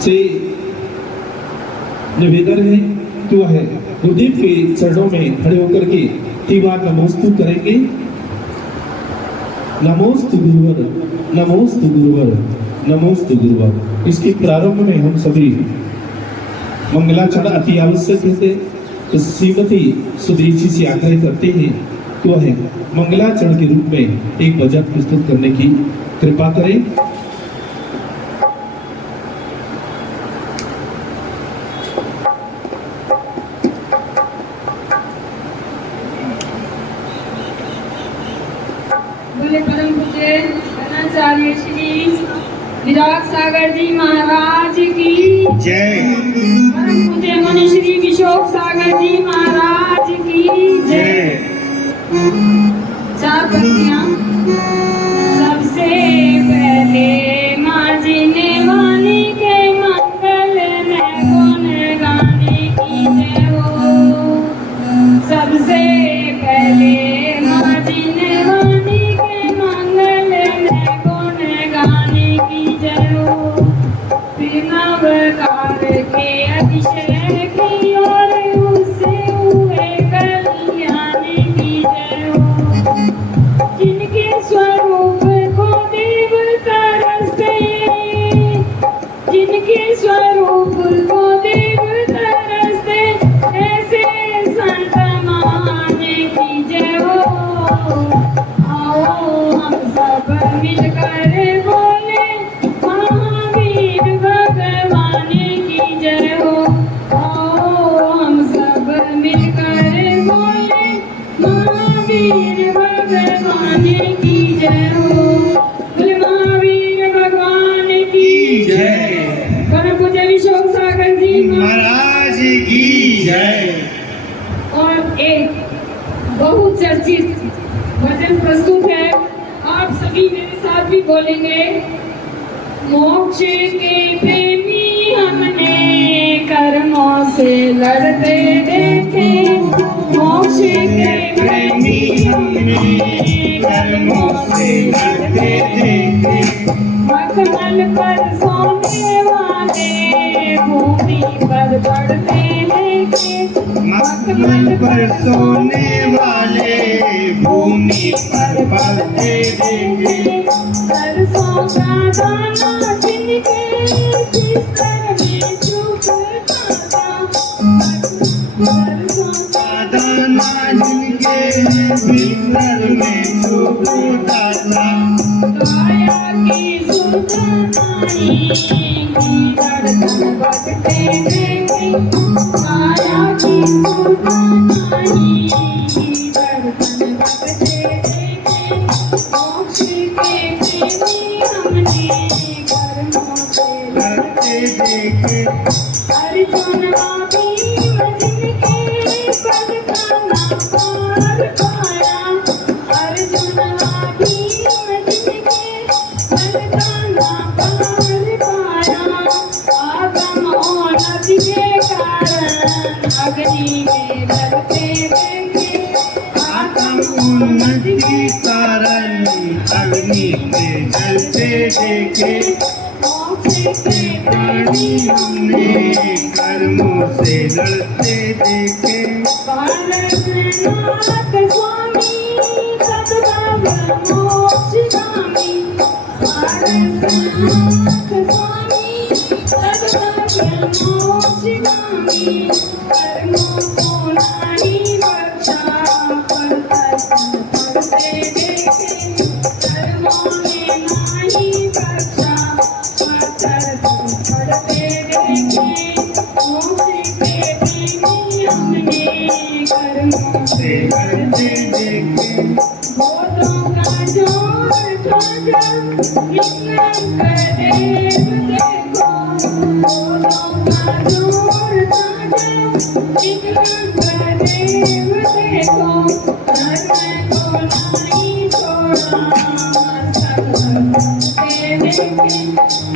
से निवेदन है कि वह गुरुदेव के चरणों में खड़े होकर के 3 बार नमोस्तु करेंगे। नमोस्तु गुरुवर, नमोस्तु गुरुवर, नमोस्तु गुरुवर। इसके प्रारंभ में हम सभी मंगलाचरण अति आवश्यक है। तो श्रीमती सुधीर जी से आग्रह करते हैं कि वह मंगलाचरण के रूप में एक भजन प्रस्तुत करने की कृपा करें। बोले परम पूज्य आचार्य श्री विराग सागर जी महाराज की जय। परम पूज्य मुनि श्री विशोक सागर जी महाराज की जय। 4 पंक्तियां। सबसे पहले माँ जी ने वाणी के मंगल में गुण गाने की जय हो। सबसे पहले माँ जी ने वाणी के मंगल में गुण गाने की जय हो। फिर नवकार के अभिषेक की और उससे हुए कल्याण की जय हो। जिनके स्वरूप को देव तरसते, जिनके स्वरूप को देव तरसते, ऐसे संत माने की जय हो। आओ हम सब मिलकर बोले महावीर भगवान की जय हो। आओ हम सब मिलकर बोले महावीर भगवान की जय हो। बोले महावीर भगवान की जय। परम पूज्य विशोक सागर जी महाराज की जय। और एक बहुचर्चित भजन प्रस्तुत है। आप सभी मेरे साथ भी बोलेंगे। मोक्ष के प्रेमी हमने कर्मों से लड़ते देखे। मोक्ष के प्रेमी हमने कर्मों से लड़ते देखे। मखमल पर सोने वाले भूमि पर बढ़ते देखे। मखमल पर सोने वाले भूमि पर बढ़ते देखे। सरसों का दाना जिनके बिस्तर में चुभता था। सरसों का दाना जिनके बिस्तर में चुभता था। काया की सुल्तानी की धड़कन बढ़ते देखे। काया की सुल्तानी की धड़कन बढ़ते देखे। मोक्ष के प्रेमी हमने कर्मों से लड़ते देखे। अर्जुन भीम जिनके पद का नाम पार पाया। अर्जुन भीम जिनके पद का नाम पार पाया। आगम और नदी के कारण अग्नि में जलते देखे। आत्म उन्नति कारण अग्नि में जलते देखे। मोक्ष के प्राणी हमने कर्मों से लड़ते देखे। भारतनाथ स्वामी सद्भाव मोक्षगामी। भारतनाथ स्वामी सद्भाव मोक्षगामी। कर्मों को नारी बख्शा पर दर्शन पड़ते देखे। कर्मों में नारी बख्शा पर दर्शन पड़ते देखे। मोक्ष के प्रेमी हमने कर्मों से लड़ते देखे। भोजों का जोर ताजा विक्रम देव देखो। भोजों का जोर ताजा विक्रम देव देखो। धर्म को नहीं छोड़ा सब करते देखे।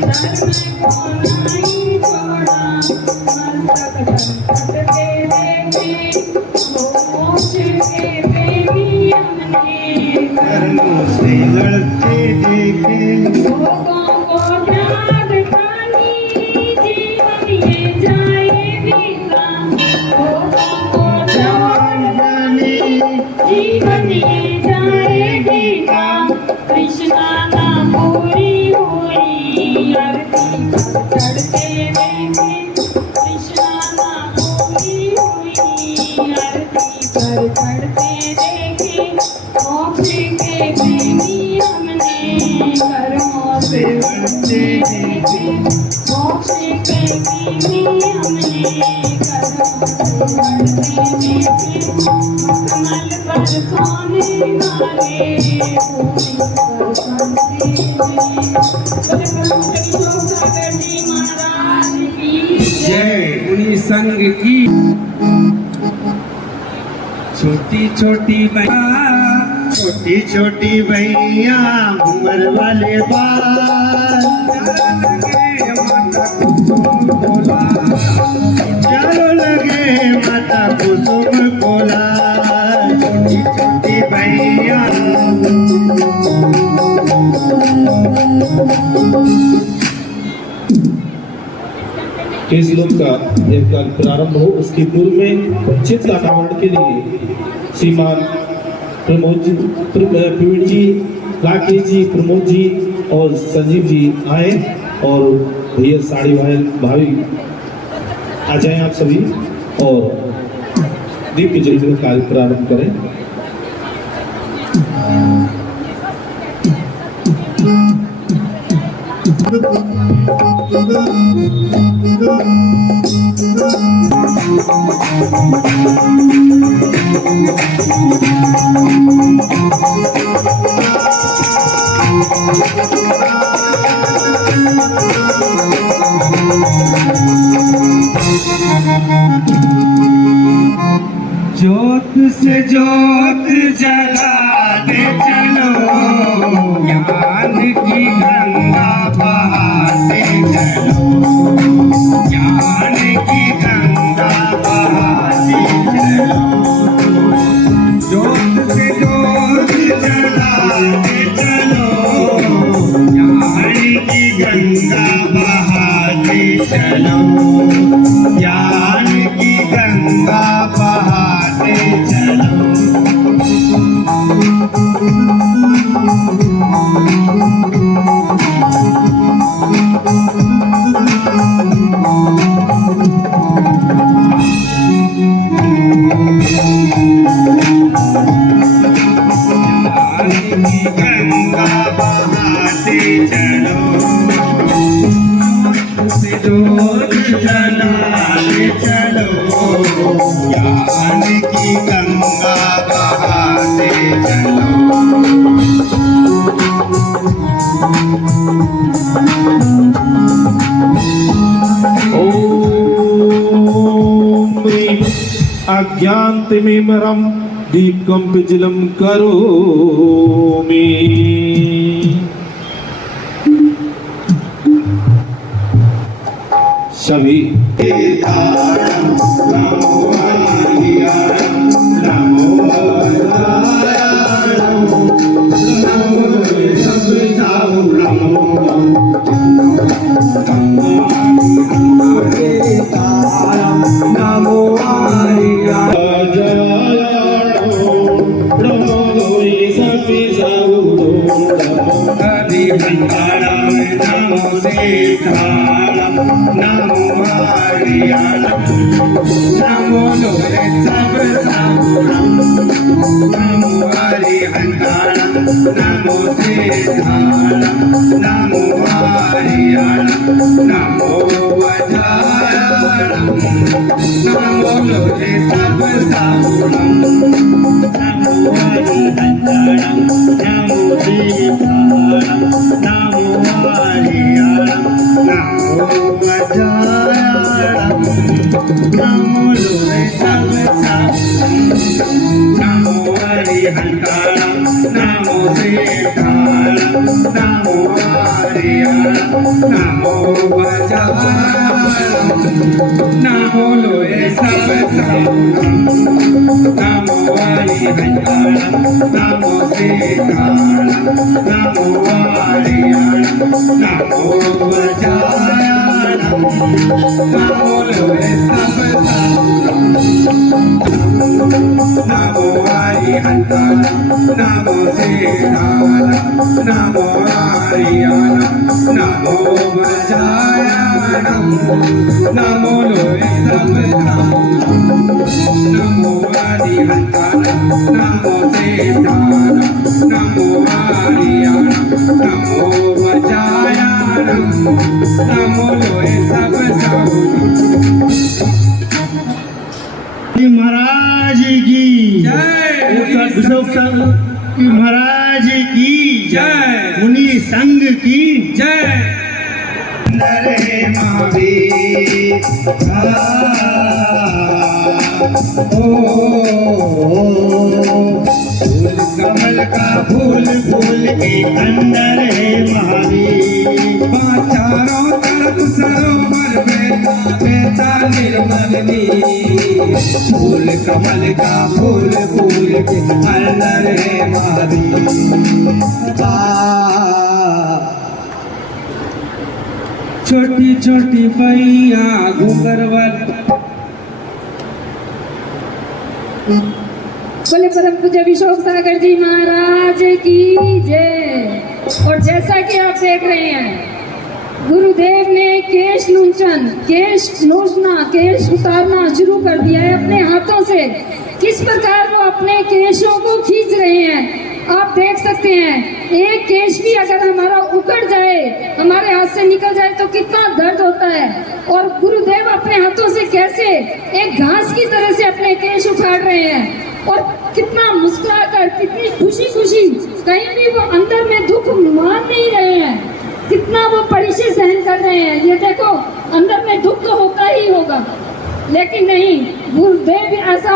धर्म को नहीं छोड़ा सब करते देखे। मोक्ष के प्रेमी हमने कर्मों से लड़ते देखे। भोगों को त्याग खानी चढ़ते देखे कृष्णा ना बोली हुई आरती पर चढ़ते देखे मोक्ष के प्रेमी हमने कर्मों से बढ़ते देखे मोक्ष के प्रेमी हमने कर्मों से बढ़ते देखे कमल पर सोने वाले भूमि पर बनते सागर जी महाराज की जय उन्हीं संग की छोटी छोटी भैया उम्र वाले बाल चलो लगे माता कुसुम कोला छोटी छोटी भैया के श्लोक का एक काल प्रारंभ हो उसके पूर्व में चित्त अनावरण के लिए श्रीमान प्रवीण जी, राकेश जी, प्रमोद जी और संजीव जी आए और भैया साड़ी भाभी आ जाए आप सभी और दीप जल्दी में कार्य प्रारंभ करें। ज्योत से ज्योत जलाते चलो ज्ञान की गंगा बहाते चलो ज्ञान की गंगा बहाते चलो ज्योत से ज्योत जलाते चलो ज्ञान की गंगा बहाते चलो ज्ञान की गंगा बहाते चलो गंगा बहाते चलो जोत जलाते चलो ज्ञान की गंगा बहाते चलो ओम अज्ञानतिमिरं दीपकं विजलं करोमि। सभी नमो सीताराम नमो हरियाणा नमो लोरे सब सापुरम नमो हरिहंताणा नमो सीताराम नमो हरियाणा नमो वजारणम नमो लोरे सब सापुरम नमो हरिहंताणा नमो सीताराम नमो हरियाणा नमो वजारणम नमो लोरे सब सापुरम नमो हरिहंताणा नमो सीताराम नमो हरियाणा नमो वजारणम नमो लोरे सब सापुरम नमो हरिहंताणा नमो सीताराम नमो हरियाणा नमो वजारणम नमो लोरे सब सापुरम नमो हरिहंताणा हरिहंताणं नमो सीताणं नमो आर्याणं नमो वज्रायाणं नमो लोहे नमो हरिहंताणं नमो सीताणं नमो आर्याणं नमो वज्रायाणं नमो लोहे महाराज की जय महाराज की जय मुनि संघ की जय नरे महावीर फूल कमल का फूल फूल के अंदर है महावीर चारों तरफ सरोवर बेता निर्मल नीर फूल कमल का फूल फूल के अंदर है महावीर छोटी छोटी पैया घुंघरवल बोले परम पूज्य विशोक सागर जी महाराज की जय। और जैसा कि आप देख रहे हैं, गुरुदेव ने केश नूचन, केश नोचना, केश उतारना शुरू कर दिया है अपने हाथों से। किस प्रकार वो अपने केशों को खींच रहे हैं आप देख सकते हैं। एक केश भी अगर हमारा उखड़ जाए, हमारे हाथ से निकल जाए तो कितना दर्द होता है। और गुरुदेव अपने हाथों से कैसे एक घास की तरह से अपने केश उखाड़ रहे हैं और कितना मुस्कुराकर, कितनी खुशी खुशी, कहीं भी वो अंदर में दुख मान नहीं रहे हैं, कितना वो परिचय सहन कर रहे हैं। ये देखो, अंदर में दुख तो होता ही होगा, लेकिन नहीं, गुरुदेव ऐसा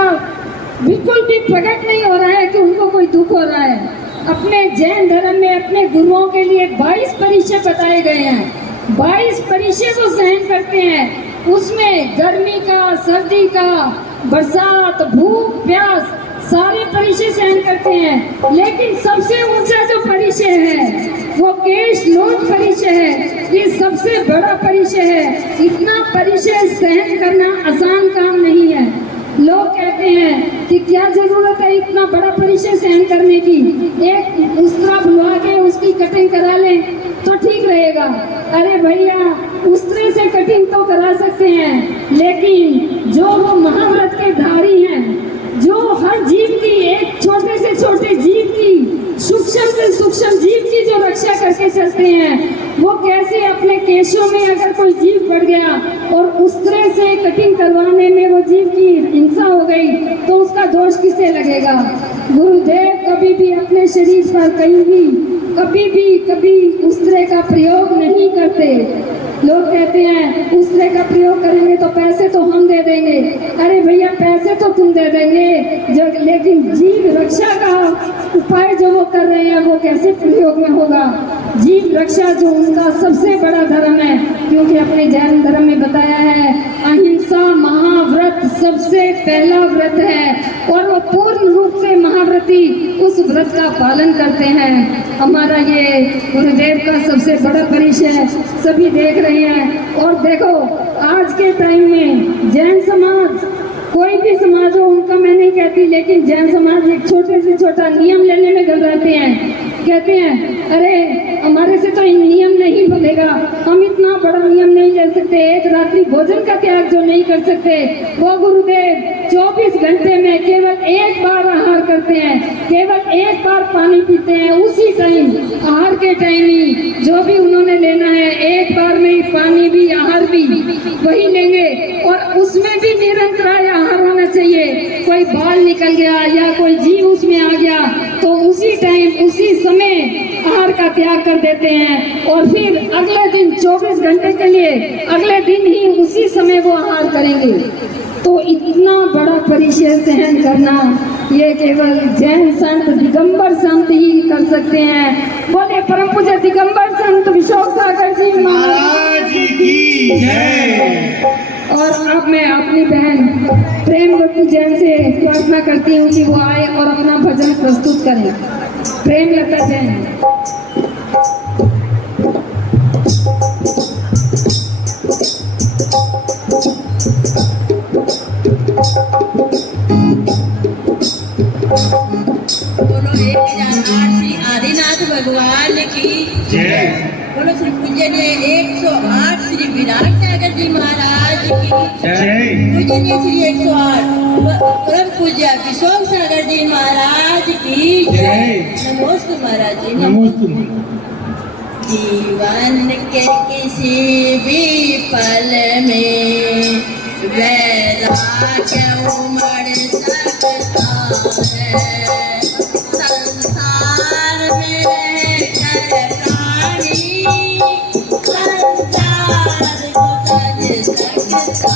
बिल्कुल भी प्रकट नहीं हो रहा है कि उनको कोई दुख हो रहा है। अपने जैन धर्म में अपने गुरुओं के लिए 22 परिचय बताए गए हैं। 22 परिचय को सहन करते हैं। उसमें गर्मी का, सर्दी का, बरसात, भूख, प्यास, सारे परिचय सहन करते हैं। लेकिन सबसे ऊंचा जो परिचय है वो केश नोच परिचय है। ये सबसे बड़ा परिचय है। इतना परिचय सहन करना आसान काम नहीं है। लोग कहते हैं कि क्या जरूरत है इतना बड़ा परिचय सहन करने की, एक उस्तरा बुलवा के उसकी कटिंग करा लें तो ठीक रहेगा। अरे भैया, उस्तरे से कटिंग तो करा सकते हैं, लेकिन जो वो महाव्रत के धारी हैं, जो हर जीव की, एक छोटे से छोटे जीव की, सूक्ष्म से सूक्ष्म जीव की जो रक्षा करके चलते हैं, वो कैसे अपने केशों में अगर कोई जीव बढ़ गया और उस्तरे से कटिंग करवाने में वो जीव की हिंसा हो गई तो उसका दोष किसे लगेगा। गुरुदेव कभी भी अपने शरीर पर कभी उस्तरे का प्रयोग नहीं करते। लोग कहते हैं उस्तरे का प्रयोग करेंगे तो पैसे तो हम दे देंगे। अरे भैया, पैसे तो तुम दे देंगे, लेकिन जीव रक्षा का उपाय जो वो कर रहे हैं वो कैसे प्रयोग में होगा। जीव रक्षा जो उनका सबसे बड़ा धर्म है, क्योंकि अपने जैन धर्म में बताया है अहिंसा महाव्रत सबसे पहला व्रत है और वो पूर्ण रूप से महाव्रती उस व्रत का पालन करते हैं। हमारा ये गुरुदेव का सबसे बड़ा परिचय सभी देख रहे हैं। और देखो, आज के टाइम में जैन समाज, कोई भी समाज हो उनका मैं नहीं कहती, लेकिन जैन समाज एक छोटे से छोटा नियम लेने में घबराते हैं। कहते हैं अरे हमारे से तो नियम नहीं बनेगा, हम इतना बड़ा नियम नहीं ले सकते, एक रात्रि भोजन का त्याग जो नहीं कर सकते, वो गुरुदेव 24 घंटे में केवल एक बार आहार करते हैं, केवल एक बार पानी पीते हैं। उसी टाइम, आहार के टाइम ही जो भी उन्होंने लेना है, एक बार में पानी भी आहार भी वही लेंगे। और उसमें भी निरंतर आहार होना चाहिए। कोई बाल निकल गया या कोई जीव उसमें आ गया तो उसी टाइम, उसी समय आहार का त्याग कर देते हैं और फिर अगले दिन 24 घंटे के लिए अगले दिन ही उसी समय वो आहार करेंगे। तो इतना बड़ा परिचय सहन करना ये केवल जैन संत, दिगंबर संत ही कर सकते हैं। बोले परम पूज्य दिगंबर संत विशोक सागर जी महाराज की जय। और अब मैं अपनी बहन प्रेमवती जैन से प्रार्थना करती हूँ कि वो आए और अपना भजन प्रस्तुत करें। प्रेमलता जैन। Thank you. जय बोलो श्री पूजनीय 108 श्री विराट सागर जी महाराज की जय पूजनीय श्री 108 परम पूज्य विश्वास सागर जी महाराज की जय नमोस्तु महाराज जी नमोस्तु जीवन के किसी भी पल में वैराग्य उमड़ सकता है संसार में रहकर प्राणी संसार को तज सकता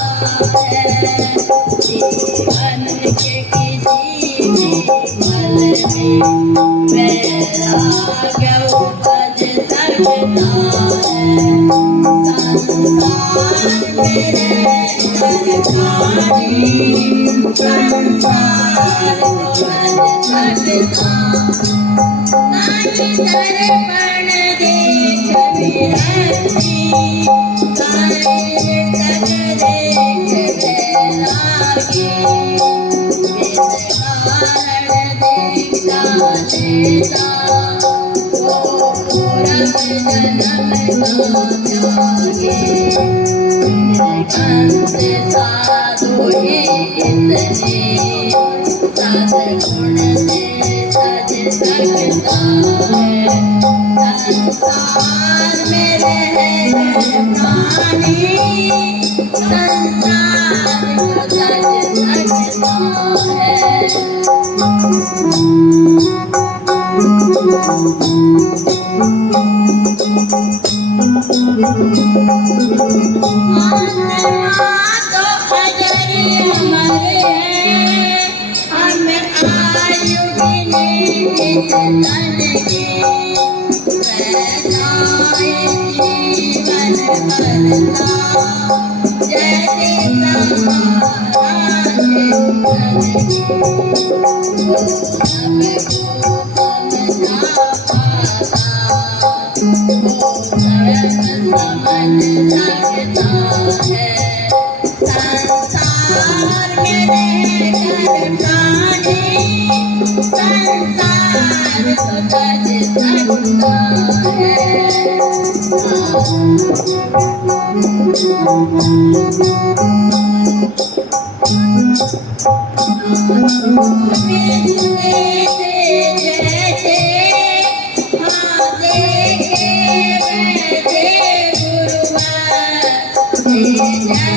है जीवन के किसी भी पल में वैराग्य उपज सकता है संसार में रहकर प्राणी संसार को तज सकता दर्पण देख विरक्ति काहे तक देख बैरागी बिन कारण देखता लेता वो पूरब जन्म का त्यागे कंस साधु ही कितने सद्गुण से सज सकता है संसार में रहकर प्राणी संसार को तज सकता है तो अजरी हमारे हैं हम आयु गिने तन के वैसाए जीवन भरता जैसे संसार में रहकर प्राणी संसार को तज सकता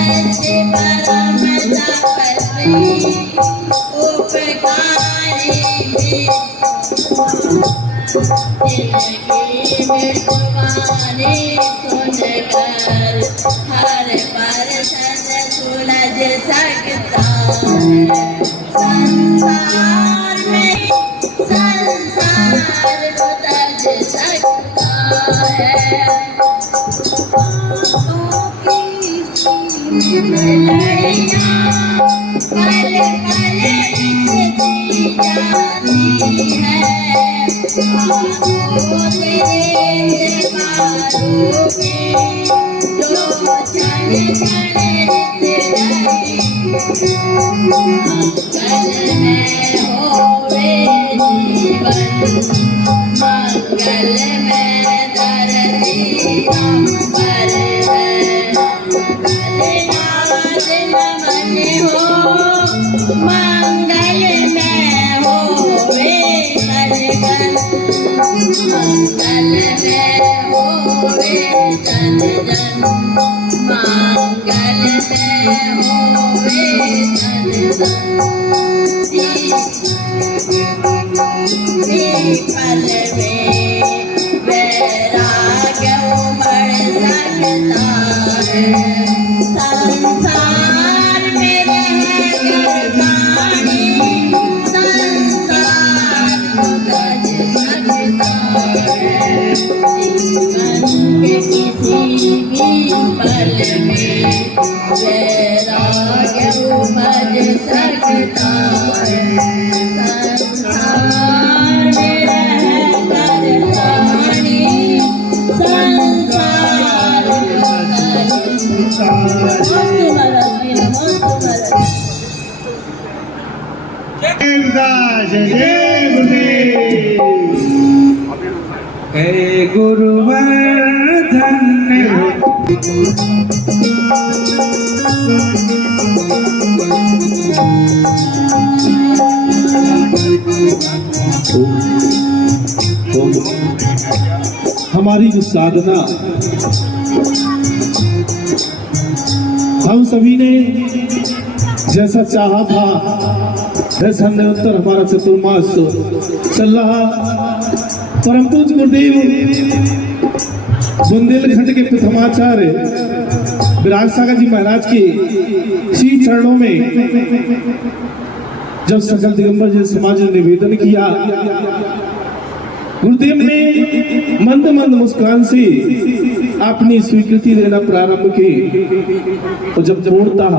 जैसे परम तपस्वी उपकारी तुम्हारी सुनकर हर परसन सुलझ सकता है संसार में संसार को तज सकता है लड़ियाँ पल पल बीतती जाती है तेरे बारों में जो क्षण क्षण रित रही मंगल में होवे जीवन मंगल में धरती अंबर है नाद नमन हो मंगल में होवे कलगन मंगल में होवे तन जन मंगल में होवे तन जन पल में वैराग्य उमड़ सकता है संसार में रहकर प्राणी संसार को तज सकता है जीवन के किसी भी पल में वैराग्य उपज सकता है संसार में रहकर प्राणी संसार को तज जय गुरुदास जय गुरुदेव हे गुरुवर धन्य हमारी जो साधना हम सभी ने जैसा चाहा था वैसा निरंतर हमारा चतुर्मास चल रहा। परम पूज्य गुरुदेव बुंदेलखंड के प्रथमाचार्य विराज सागर जी महाराज के श्री चरणों में जब सकल दिगंबर जी समाज ने निवेदन किया, गुरुदेव ने मंद मंद मुस्कान से अपनी स्वीकृति देना प्रारंभ की। और जब पूर्णतः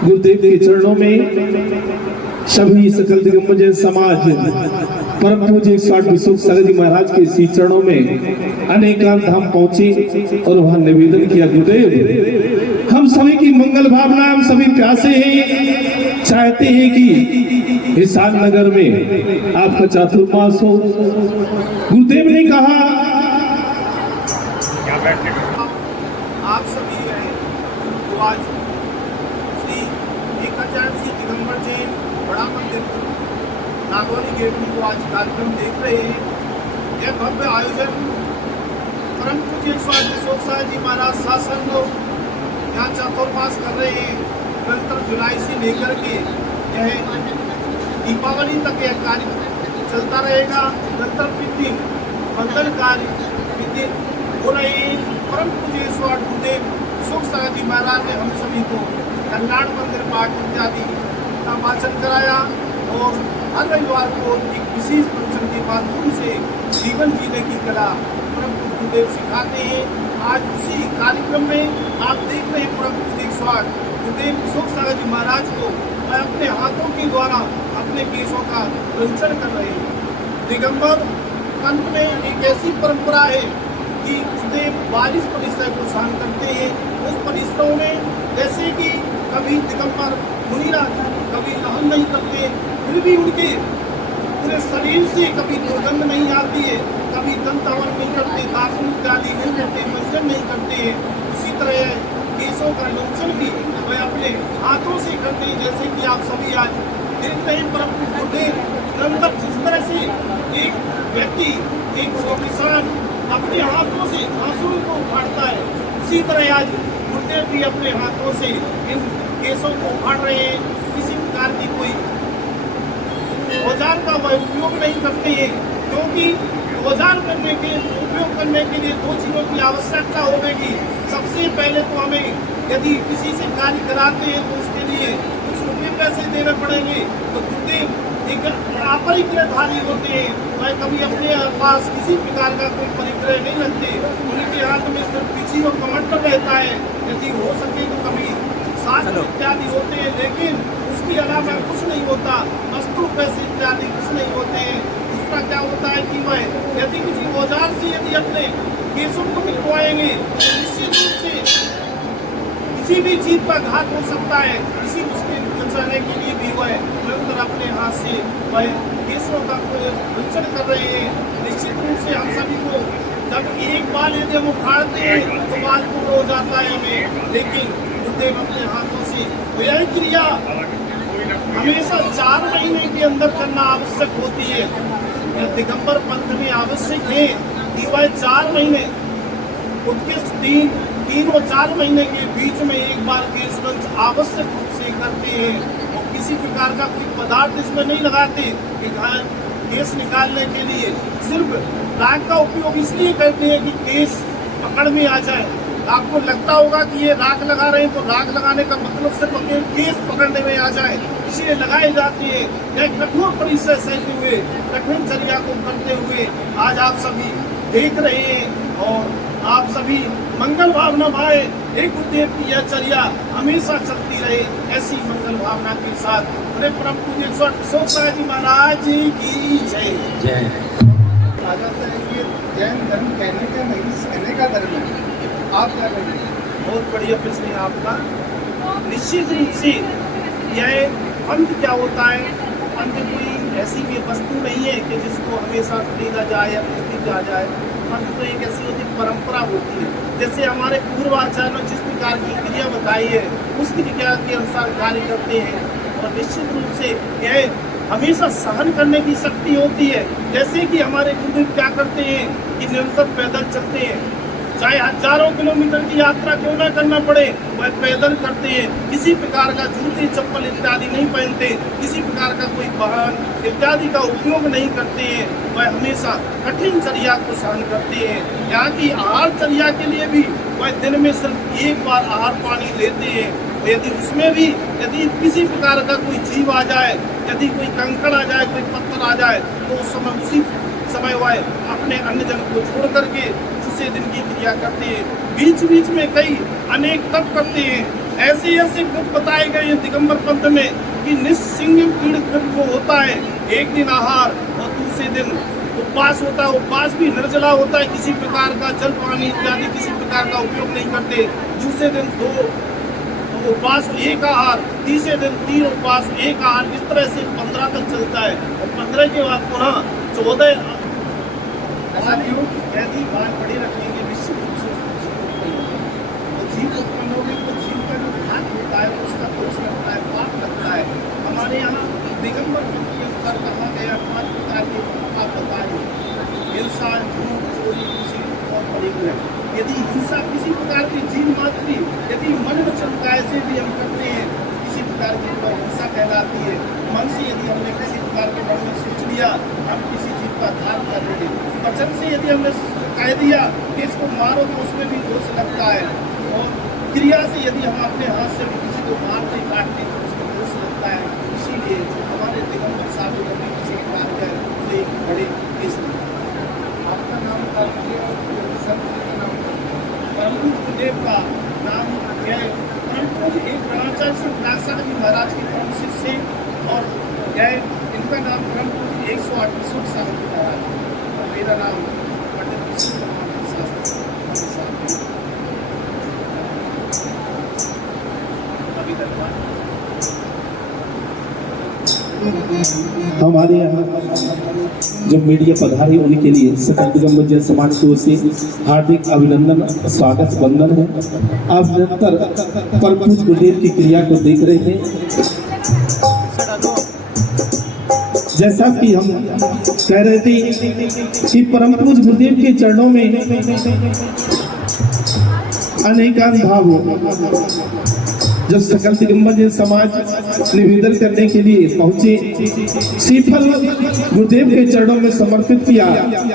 गुरुदेव के चरणों में सभी सकल दिगंबर जी समाज परम पूज्य 108 विश्व सागर जी महाराज के श्री चरणों में अनेकांत धाम पहुंचे और वहां निवेदन किया, गुरुदेव हम सभी की मंगल भावना, हम सभी प्यासे हैं, चाहते हैं कि हिसार नगर में आपका चातुर्मास हो। गुरुदेव ने कहा आप सभी हैं तो आज श्री 1000 श्री दिगंबर जैन बड़ा मंदिर नागौरी गेट में जो आज कार्यक्रम देख रहे हैं, यह भव्य आयोजन परम पूज्य 108 विश्व सागर जी महाराज शासन लोग यहाँ चातुर्मास कर रहे हैं। निरंतर जुलाई से लेकर के यह दीपावली तक यह कार्य चलता रहेगा। निरंतर प्रतिदिन मंगल कार्य प्रतिदिन हो रहे हैं। परम पूज्य 108 गुरुदेव सुख सागर जी महाराज ने हम सभी को कल्याण मंदिर पाठ इत्यादि का वाचन कराया और हर रविवार को एक विशेष प्रवचन के माध्यम से जीवन जीने की कला परम पूज्य गुरुदेव सिखाते हैं। आज उसी कार्यक्रम में आप देख रहे हैं परम पूज्य 108 गुरुदेव सुख सागर जी महाराज को अपने हाथों के द्वारा अपने केशों का रंजन कर रहे हैं। दिगंबर पंथ में एक ऐसी परंपरा है कि गुरुदेव 22 परिसर को शांत करते हैं। उस परिसरों में जैसे कि कभी दिगंबर मुनिराज कभी दहन नहीं करते, फिर भी उनके पूरे शरीर से कभी दुर्गंध नहीं आती है, कभी दंत हवन नहीं करते, दातुन इत्यादि नहीं करते, मंजन नहीं करते हैं। उसी तरह केशों का लोचन भी वह अपने हाथों से करते हैं। जैसे कि आप सभी आज देख रहे हैं परम पूज्य गुरुदेव निरंतर जिस तरह से एक व्यक्ति एक किसान अपने हाथों से आंसू को उखाड़ता है, उसी तरह आज गुरुदेव भी अपने हाथों से इन केसों को उखाड़ रहे हैं। किसी प्रकार की कोई औजार का वह उपयोग नहीं करते हैं, क्योंकि औजार करने के उपयोग करने के लिए दो चीज़ों की आवश्यकता होगी। सबसे पहले तो हमें यदि किसी से कार्य कराते हैं तो उसके लिए कुछ रुपये पैसे देने पड़ेंगे। तो गुरुदेव एक अपरिग्रहधारी होते हैं, वह कभी अपने पास किसी प्रकार का कोई परिग्रह नहीं रखते। उनके हाथ में सिर्फ किसी को कमंडल रहता है, यदि हो सके तो कभी शास्त्र इत्यादि होते हैं, लेकिन उसके अलावा कुछ नहीं होता। वस्तु पैसे इत्यादि कुछ नहीं होते हैं। दूसरा क्या होता है कि वह यदि किसी औजार से यदि अपने केसों को मिटवाएंगे तो निश्चित रूप से किसी भी चीज पर घात हो सकता है। इसी उसके बचाने के लिए भी वह निरंतर अपने हाथ से वह केसों का रक्षण कर रहे हैं। निश्चित रूप से हम सभी को जब एक बाल यदि हम उखाड़ते हैं तो बाल पूर्ण हो जाता है हमें, लेकिन गुरुदेव अपने हाथों से यह क्रिया हमेशा 4 महीने के अंदर करना आवश्यक होती है। यह दिगंबर पंथ में आवश्यक है कि वह 4 महीने उत्कृष्ट 3 और 4 महीने के बीच में एक बार केश रंज आवश्यक रूप से करते हैं और किसी प्रकार का कोई पदार्थ इसमें नहीं लगाते कि केश निकालने के लिए। सिर्फ राख का उपयोग इसलिए करते हैं कि केश पकड़ में आ जाए। आपको लगता होगा कि ये राख लगा रहे हैं, तो राख लगाने का मतलब सिर्फ केस पकड़ने में आ जाए, इसलिए लगाई जाती है। यह कठोर परिश्रम सहते हुए कठिन चर्या को करते हुए आज आप सभी देख रहे हैं और आप सभी मंगल भावना भाए एक गुरुदेव की यह चर्या हमेशा चलती रहे। ऐसी मंगल भावना के साथ अपने परम पूज्य 108 विश्व सागर जी महाराज की जय जय। जैन धर्म कहने का नहीं, सहने का धर्म है। आप क्या करेंगे? बहुत बढ़िया प्रश्न है आपका। निश्चित रूप से यह पंथ क्या होता है, पंथ कोई ऐसी भी वस्तु नहीं है कि जिसको हमेशा खरीदा जाए या चीज आ जाए, परंतु तो एक ऐसी होती परंपरा होती है। जैसे हमारे पूर्वाचार्य ने जिस प्रकार की क्रिया बताई है उस क्रिया के अनुसार कार्य करते हैं और निश्चित रूप से यह हमेशा सहन करने की शक्ति होती है। जैसे कि हमारे गुरुदेव क्या करते हैं कि निरंतर पैदल चलते हैं, चाहे हजारों किलोमीटर की यात्रा क्यों ना करना पड़े वह पैदल करते हैं। किसी प्रकार का जूते चप्पल इत्यादि नहीं पहनते, किसी प्रकार का कोई वाहन इत्यादि का उपयोग नहीं करते हैं। वह हमेशा कठिन चर्या को सहन करते हैं। यहाँ की आहार चर्या के लिए भी वह दिन में सिर्फ एक बार आहार पानी लेते हैं। यदि उसमें भी यदि किसी प्रकार का कोई जीव आ जाए, यदि कोई कंकड़ आ जाए, कोई पत्थर आ जाए, तो उस समय उसी समय वह अपने अन्य जन को छोड़ करके दूसरे दिन की क्रिया करते हैं। बीच बीच में कई अनेक तप करते हैं। ऐसे ऐसे व्रत बताए गए हैं दिगंबर पंथ में कि निस्सिंग पीड़ को होता है एक दिन आहार और दूसरे दिन उपवास होता है। उपवास भी निर्जला होता है, किसी प्रकार का जल पानी इत्यादि किसी प्रकार का उपयोग नहीं करते। दूसरे दिन 2 उपवास, 1 आहार, तीसरे दिन 3 उपवास, 1 आहार, इस तरह से 15 तक चलता है और 15 के बाद पुनः 14 यदि बाल बड़े रखेंगे निश्चित रूप से तो जीव उत्पन्न होगी, तो जीव का जो घात होता है उसका दोष लगता है, पाप लगता है। हमारे यहाँ दिगंबर पंथ के अनुसार कहा गया 5 प्रकार के पाप बताए, हिंसा, झूठ, चोरी, कुशील और परिग्रह। यदि हिंसा किसी प्रकार की जीव मात्र यदि मन वचन काय से भी हम करते हैं, किसी प्रकार की हिंसा कहलाती है। मन से यदि हमने किसी प्रकार के मन में सोच लिया हम किसी जीव का घात कर रहे हैं, वचन से यदि हमने कह दिया कि इसको मारो तो उसमें भी दोष लगता है, और क्रिया से यदि हम अपने हाथ से भी किसी को मारते काटते तो उसको दोष लगता है। इसीलिए हमारे दिगंबर साहब ने किसी प्रकार का तो एक बड़े इसलिए आपका नाम बता दीजिए और संत का नाम परम गुरुदेव का नाम है। परम एक द्रोणाचार्य संत नागसागर जी महाराज के परम शिष्य और इनका नाम परम 108 साल की महाराज और मेरा नाम पंडित विष्णु शास्त्री। अभी धन्यवाद। हमारे यहाँ जो मीडिया पधारे उनके लिए सकल दिगंबर जैन समाज की ओर से हार्दिक अभिनंदन, स्वागत, वंदन है। आप निरंतर परम पूज्य गुरुदेव की क्रिया को देख रहे हैं। जैसा कि हम कह रहे थे कि परम पूज्य गुरुदेव के चरणों में अनेकान भाव हो। जब सकल दिगंबर जैन समाज निवेदन करने के लिए पहुंचे, श्रीफल गुरुदेव के चरणों में समर्पित किया।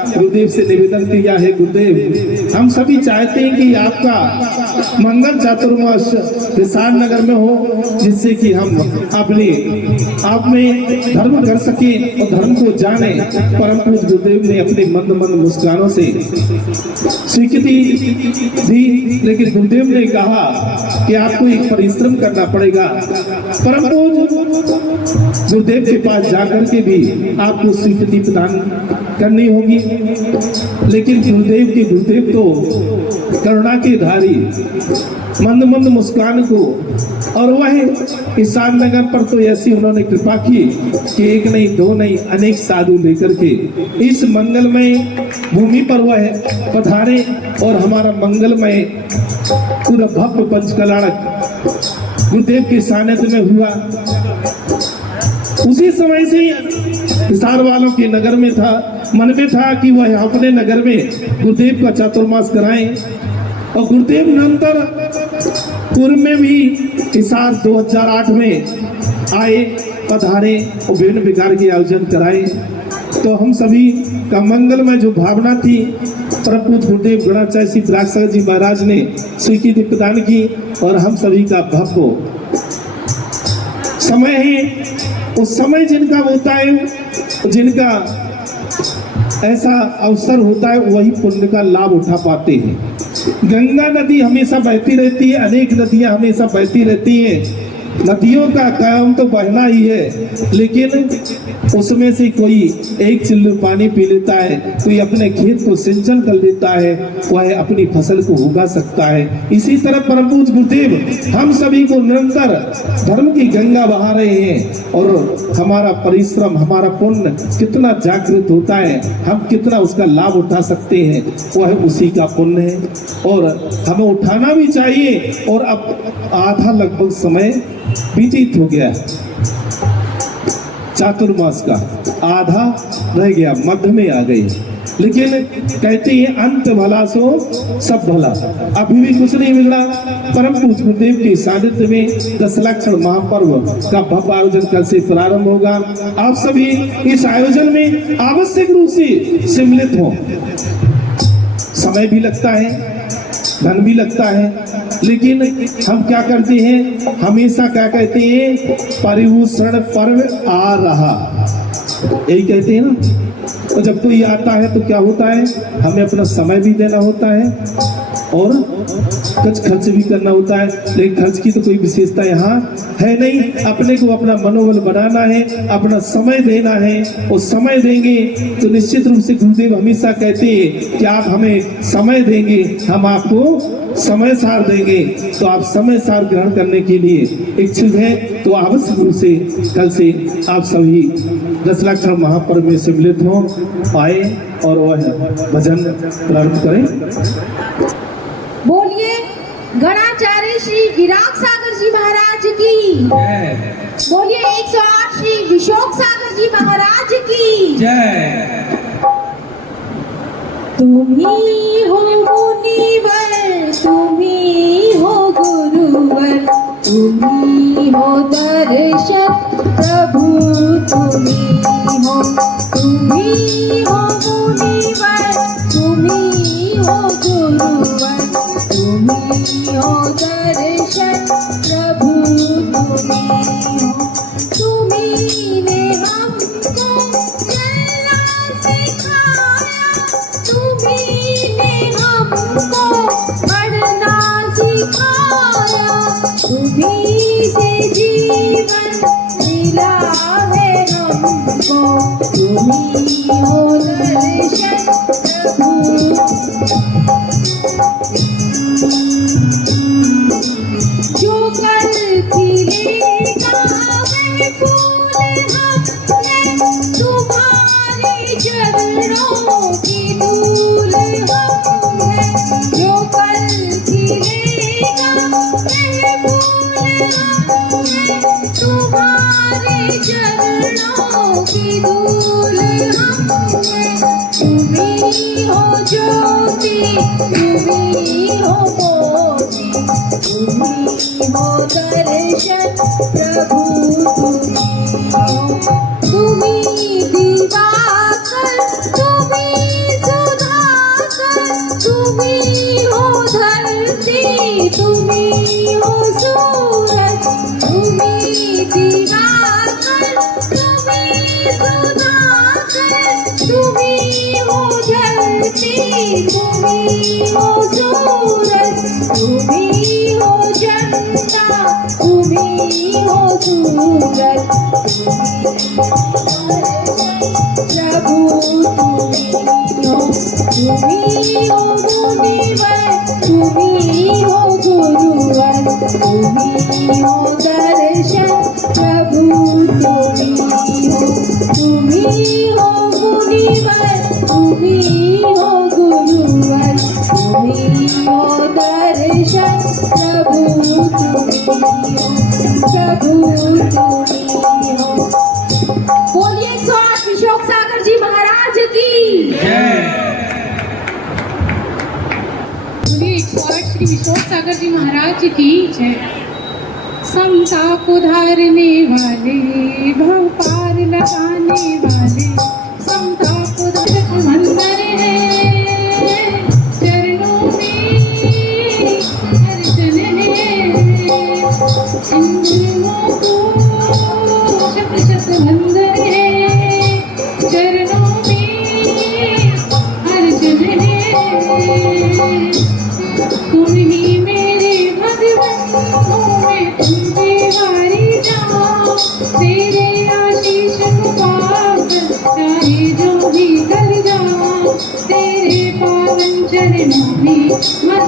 गुरुदेव से निवेदन किया है, गुरुदेव हम सभी चाहते हैं कि आपका मंगल चातुर्मास हिसार नगर में हो, जिससे कि हम अपने आप में धर्म कर सके और धर्म को जाने। परम पूज्य गुरुदेव ने अपने मंद मंद मुस्कानों से स्वीकृति दी, लेकिन गुरुदेव ने कहा कि आपको एक परिश्रम करना पड़ेगा। परम पूज्य गुरुदेव के पास जाकर के भी आपको स्वीकृति प्रदान करनी होगी, लेकिन गुरुदेव तो करुणा के धारी, मंद मंद मुस्कान को, और वह हिसार नगर पर तो ऐसी उन्होंने कृपा की कि एक नहीं दो नहीं अनेक साधु लेकर के इस मंगलमय भूमि पर वह पधारे और हमारा मंगलमय पूरा भव्य पंचकलाड़क गुरुदेव के सानिध्य में हुआ। उसी समय से हिसार वालों के नगर में था, मन में था कि वह अपने नगर में गुरुदेव का चातुर्मास कराएं, और गुरुदेव निरंतर पूर्व में भी हिसार 2008 में आए, पधारे और विभिन्न प्रकार के आयोजन कराए। तो हम सभी का मंगलमय जो भावना थी, परम पूज्य गुरुदेव गणाचार्य श्री नागसागर जी महाराज ने स्वीकृति प्रदान की, और हम सभी का भव्य समय है। उस समय जिनका होता है, जिनका ऐसा अवसर होता है, वही पुण्य का लाभ उठा पाते हैं। गंगा नदी हमेशा बहती रहती है, अनेक नदियां हमेशा बहती रहती हैं, नदियों का काम तो बहना ही है, लेकिन उसमें से कोई एक चिल्लू पानी पी लेता है, कोई अपने खेत को सिंचन कर लेता है, वह अपनी फसल को उगा सकता है। इसी तरह परम पूज्य गुरुदेव हम सभी को निरंतर धर्म की गंगा बहा रहे हैं, और हमारा परिश्रम, हमारा पुण्य कितना जागृत होता है, हम कितना उसका लाभ उठा सकते हैं, वह उसी का पुण्य है, और हमें उठाना भी चाहिए। और अब आधा लगभग समय व्यतीत हो गया, चातुर्मास का आधा रह गया, मध्य में आ गई, लेकिन कहते हैं अंत भला सो सब भला। अभी भी कुछ नहीं बिगड़ा। परम पूज्य गुरुदेव के सानिध्य में 10 लक्षण महापर्व का भव्य आयोजन कल से प्रारंभ होगा। आप सभी इस आयोजन में आवश्यक रूप से सम्मिलित हो। समय भी लगता है, धन भी लगता है, लेकिन हम क्या करते हैं, हमेशा क्या कहते हैं, परिभूषण पर्व आ रहा, यही कहते हैं ना। और जब कोई आता है तो क्या होता है, हमें अपना समय भी देना होता है और कुछ खर्च भी करना होता है, लेकिन खर्च की तो कोई विशेषता यहाँ है नहीं। अपने को अपना मनोबल बनाना है, अपना समय देना है, और समय देंगे तो निश्चित रूप से गुरुदेव हमेशा कहते हैं कि आप हमें समय देंगे, हम आपको समय सार देंगे। तो आप समय सार ग्रहण करने के लिए इच्छुक हैं तो अवश्य रूप से कल से आप सभी 10 लक्षण महापर्व में सम्मिलित हों, आए और वह भजन प्रारंभ करें। बोलिए गणाचार्य श्री विराग सागर जी महाराज की जय। बोलिए 108 श्री विशोक सागर जी महाराज की जय। तुम्ही हो मुनिवर, तुम्ही हो गुरुवर, तुम्ही हो दर्शन प्रभु, तुम्ही हो मुनिवर, तुम्ही हो गुरुवर, तुम्ही हो दर्शन प्रभु, तुम्ही हो। तुम्ही ने हमको चलना सिखाया, तुम्ही ने हमको पढ़ना सिखाया, तुम्ही से जीवन मिला है हमको, तुम्ही हो दर्शन प्रभु। जो कल खिलेगा वह फूल हमने, तुम्हारे चरणों की धूल हम हैं। जो कल खिलेगा वह फूल हमने, तुम्हारे चरणों की धूल हम हैं। तुम्ही हो ज्योति, तुम्ही हो मोती, तुम्ही हो दर्शन प्रभु, तुम्ही दिवाकर, तुम्ही सुधाकर, तुम्ही हो धरती, तुम्ही हो सूरज, तुम्ही दिवाकर, तुम्ही सुधाकर, तुम्ही हो धरती, तुम्ही हो सूरज, तुम्ही हो जनता, तुम्ही हो सूरज, प्रभु तुम्ही हो। तुम्ही हो मुनिवर, तुम्ही हो गुरुवर, तुम्ही हो दर्शन प्रभु, तुम्ही हो। तुम्ही हो मुनिवर, तुम्ही हो गुरुवर, तुम्ही हो दर्शन प्रभु, तुम्ही हो। प्रभु तुम्ही हो। बोलिए 108 विशोक सागर जी महाराज की जय। बोलिए 108 श्री विशोक सागर जी महाराज की जय। समता को धारने वाले, भव पार लगाने वाले, समता को धारक मंदिर है, चरणों में अर्चन है, इंद्रियों को शत शत मंदिर है, चरणों में अर्चन है। तुम ही मेरे भगवान हो, मैं तुम दीवार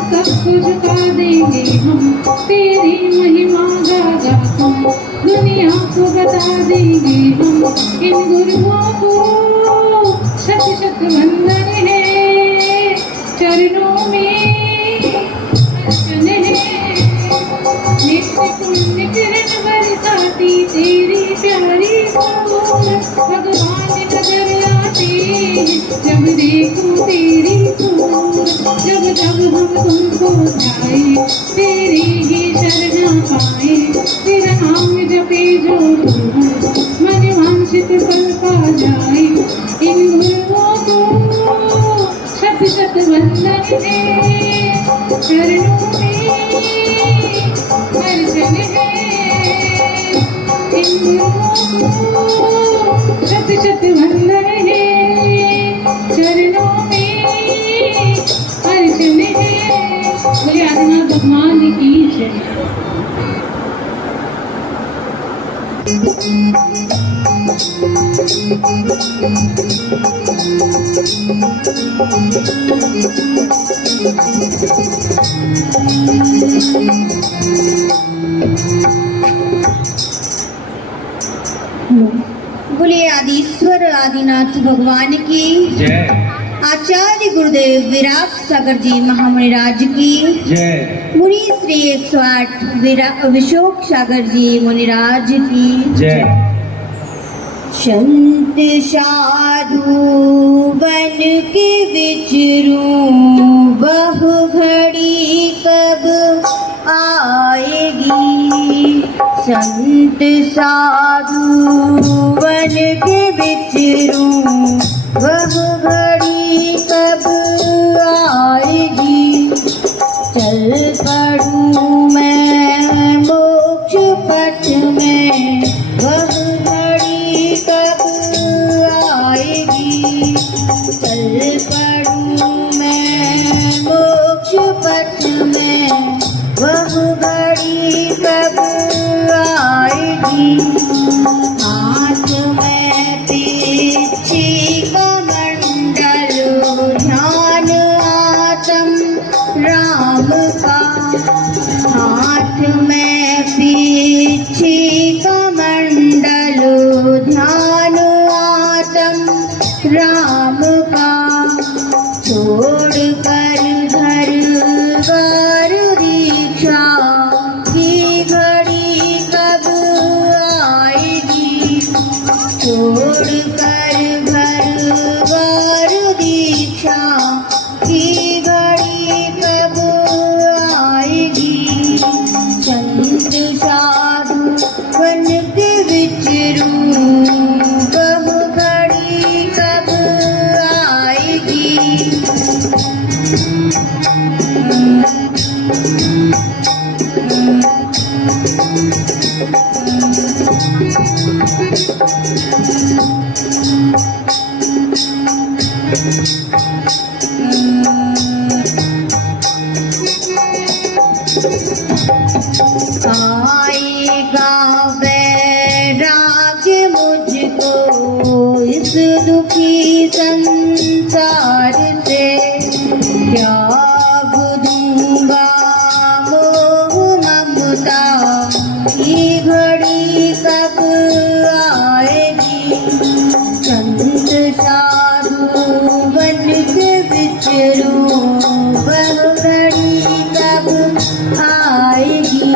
सबको झुका देंगे हम, तेरी महिमा गा गा हम, दुनिया को बता देंगे हम, इन गुरुओं को शत शत वंदन है, चरणों में अर्चन है, नित्य पुण्य किरण बरसाती तेरी प्यारी सूरत, भगवान नजर आते हैं जब देखो तेरी सूरत, जब जब हम तुमको ध्याए तेरी ही शरण पाए, तेरा नाम जपे जो मन वांछित फल पा जाए, इन गुरुओं को शत शत वंदन है, चरणों में अर्चन है, इन गुरुओं को शत शत वंदन है, चरणों में अर्चन है। बोले आदिनाथ भगवान की जय। बोले आदिश्वर आदिनाथ भगवान की जय। आचार्य गुरुदेव विराट सागर जी महामुनिराज की जय। मुनि श्री 108 विशोक सागर जी मुनिराज की जय। संत साधु बन के विचरूं, वह घड़ी कब आएगी, संत साधु बन के विचरूं, वह घड़ी कब आएगी, चल पड़ूं मैं मोक्ष पथ में, वह घड़ी कब आएगी, चल पड़ूं मैं मोक्ष पथ में, वह घड़ी कब आएगी, हाथ में पीछे कमंडल ध्यान आत्म राम का, हाथ में पीछे कमंडल ध्यान आत्म राम का, छोड़ कर घर बार दीक्षा की घड़ी कब आएगी, छोड़ कर घर बार दीक्षा की घड़ी कब आएगी, संत साधु बन के विचरूं, वह घड़ी कब आएगी, आएगा वैराग्य मुझको इस दुखी संसार से, त्याग दूंगा मोह ममता की घड़ी कब आएगी, संत साधु बन के विचरूं, वह घड़ी कब आएगी,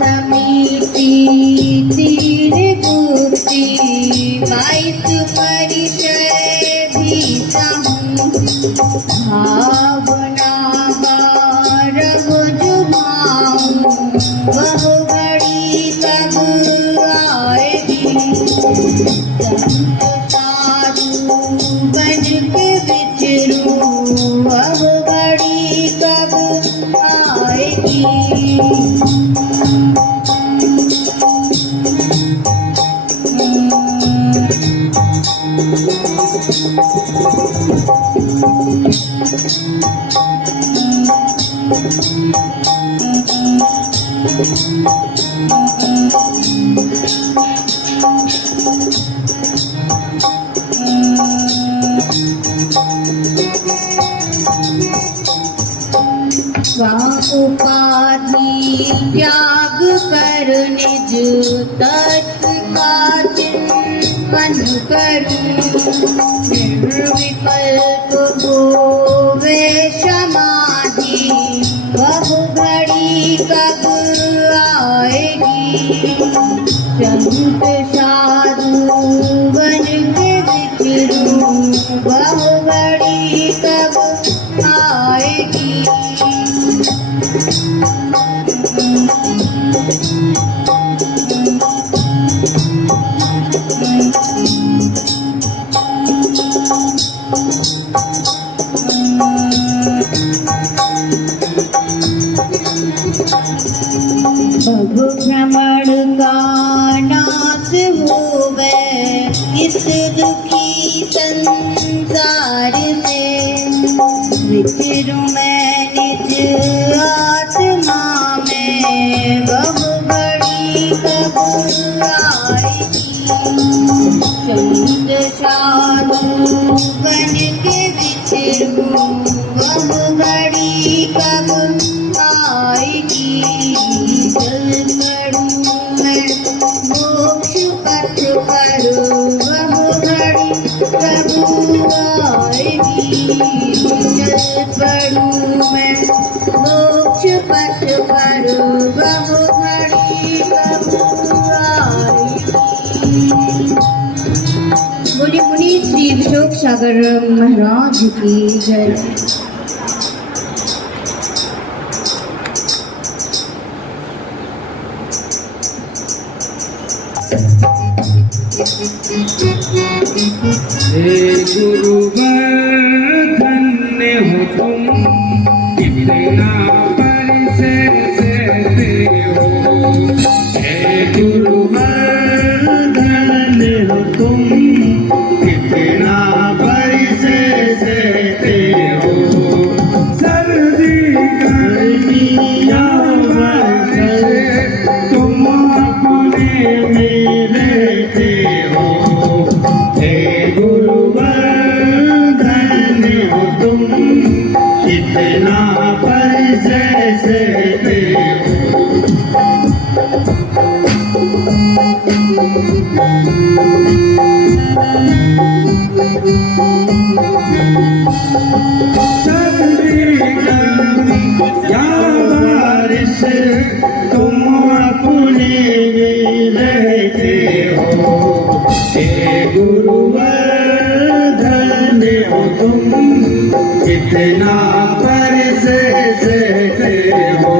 समिति तीर गुप्ती 22 परिचय भी सहूं, भावना बारह जुबाऊं, वह घड़ी कब आएगी, संत साधु बन के विचरूं, वह घड़ी कब आएगी, उपाधि त्याग कर निज तत्व का चिंतन करूं निर्विकल्प होवे समाधि बहु घड़ी कब आएगी संत साधु बन के विचरूं बहु घड़ी कब आएगी भ्रमण का नाश होवे इस दुखी संसार से विचरूं मैं निज आत्मा में बहु बड़ी कब आएगी संत साधु बन के विचरूं बहु बड़ी कब आएगी जल पड़ूं मैं मोक्ष पथ पर बहु बड़ी कब आएगी जल पड़ूं मैं मोक्ष पथ पर बहु बड़ी कब आएगी। बोलिए मुनि श्री अशोक सागर महाराज की जय। हे गुरुवर धन्य हो तुम कितना परिशेष हो। हे गुरुवर धन्य हो तुम कितना परिशेष हो। सर्दी गर्मियाँ बरसे तुम अपने में रहते हो। हे गुरुवर धन्य हो तुम कितना परिशेष हो। सर्दी गर्मियाँ बारिश तुम अपने में रहते हो। हे गुरुवर धन्य हो तुम कितना परिशेष हो।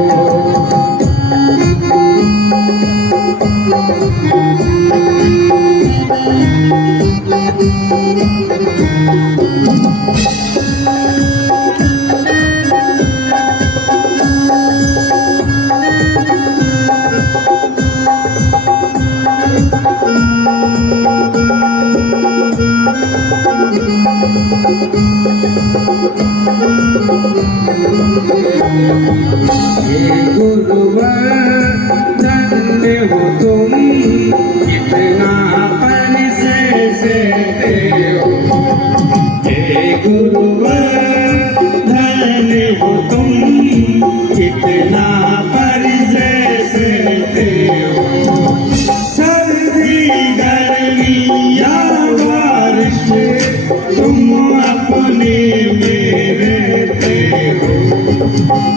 हे गुरुवर धन्य हो तुम कितना परिशेष हो। हे गुरुवर धन्य हो तुम कितना परिशेष हो। सर्दी गर्मियाँ बारिश तुम अपने में रहते हो।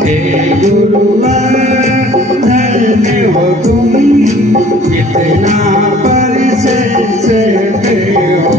हे गुरुवर धन्य हो तुम कितना परिशेष हो।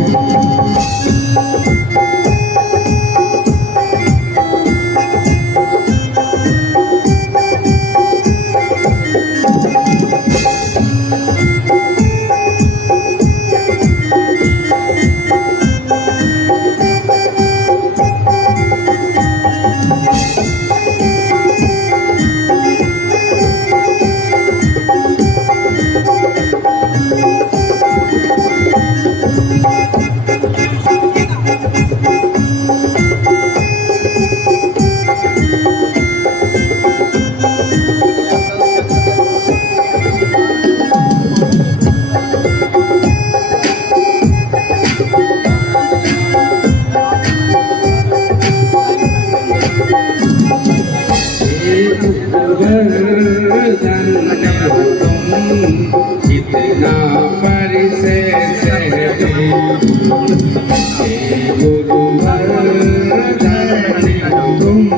गुरुवर्धन हो तुम, जितना परिशेष है गुरुवर्धन हो तुम,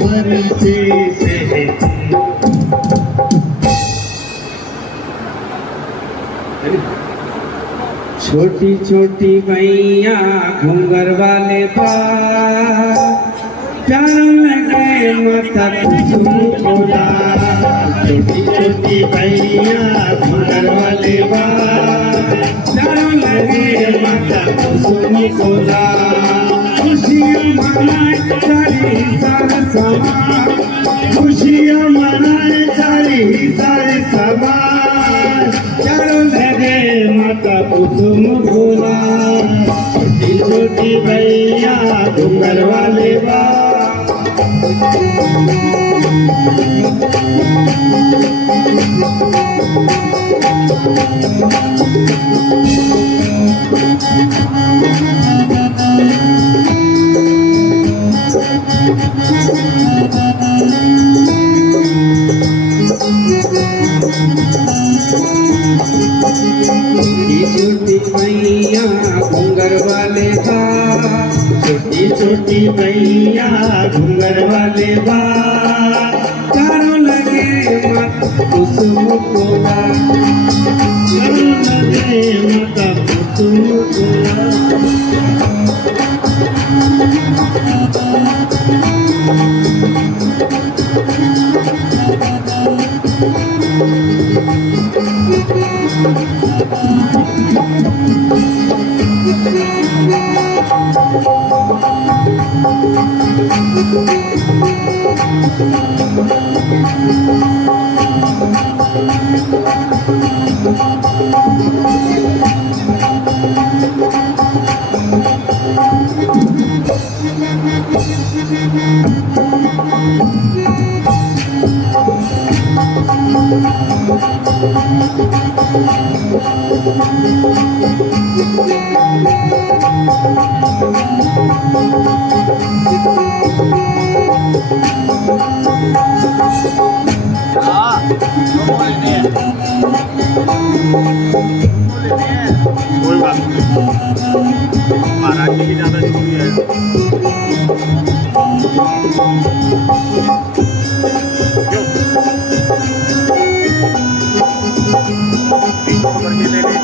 परिशेष है। छोटी छोटी मैया घूंगर वाले पास, प्यारों लगे माता कुसुम खोला। छोटी छोटी मैया घूंगर वाले पास, प्यारों लगे माता कुसुम खोला। खुशियाँ मनाए सारी सारे समाज, खुशियाँ मनाए सारी सारे समाज, चारों लगे माता कुसुम खोला। छोटी छोटी भैया घूंगर वाले बा, छोटी मैया घूंगर वाले बा, छोटी छोटी मैया घूंगर वाले बा, चारों लगे माता कुसुम खोला। चारों लगे माता कुसुम खोला। कोई बात नहीं, महाराज जी की ज्यादा जरूरी है। करके ले ले।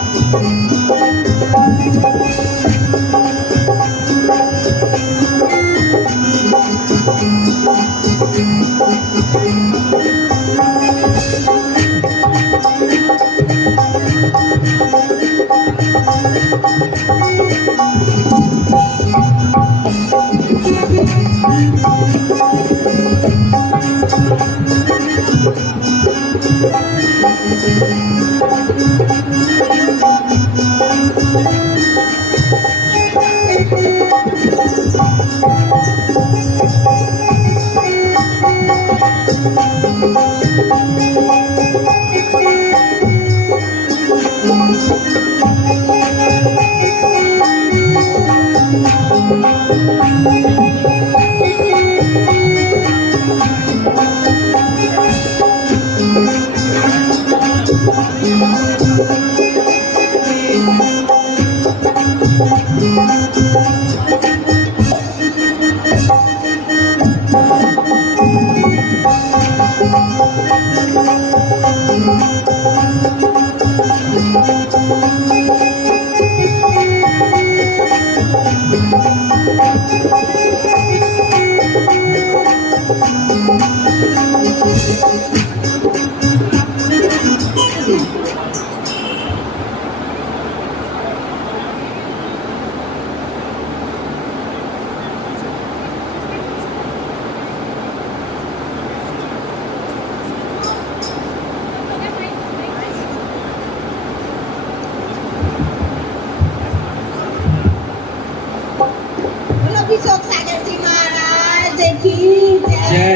अशोक सागर जी महाराज की जय।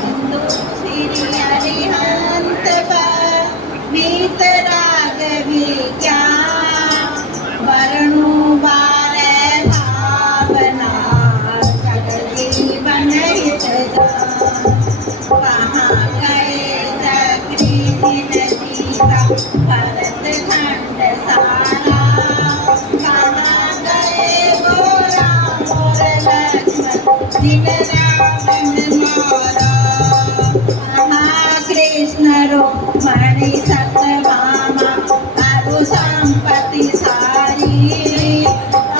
हिंदू श्री अरिहंत मीत राग क्या वरणु बारे भावना जगत जीवन हित जा। कृष्ण रोमणि सत्यभामा अरु संपत्ति सारी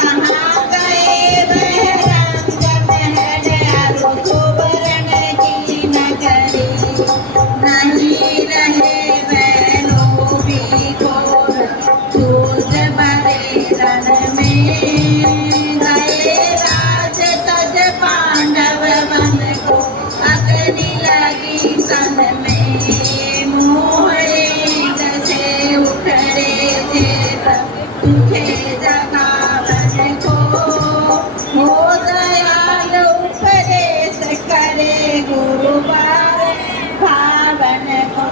कहाँ गए वह रंग महल अरु सुवर्ण की नगरी नहीं रहे वह लोभी घोर दूध भरे रण में गए राज तज पांडव वन को अग्नि लगी सन में मोहरे दसे उखड़े चेत तुखे जगावन को हो दयाल उपदेश करे गुरुवार भावन को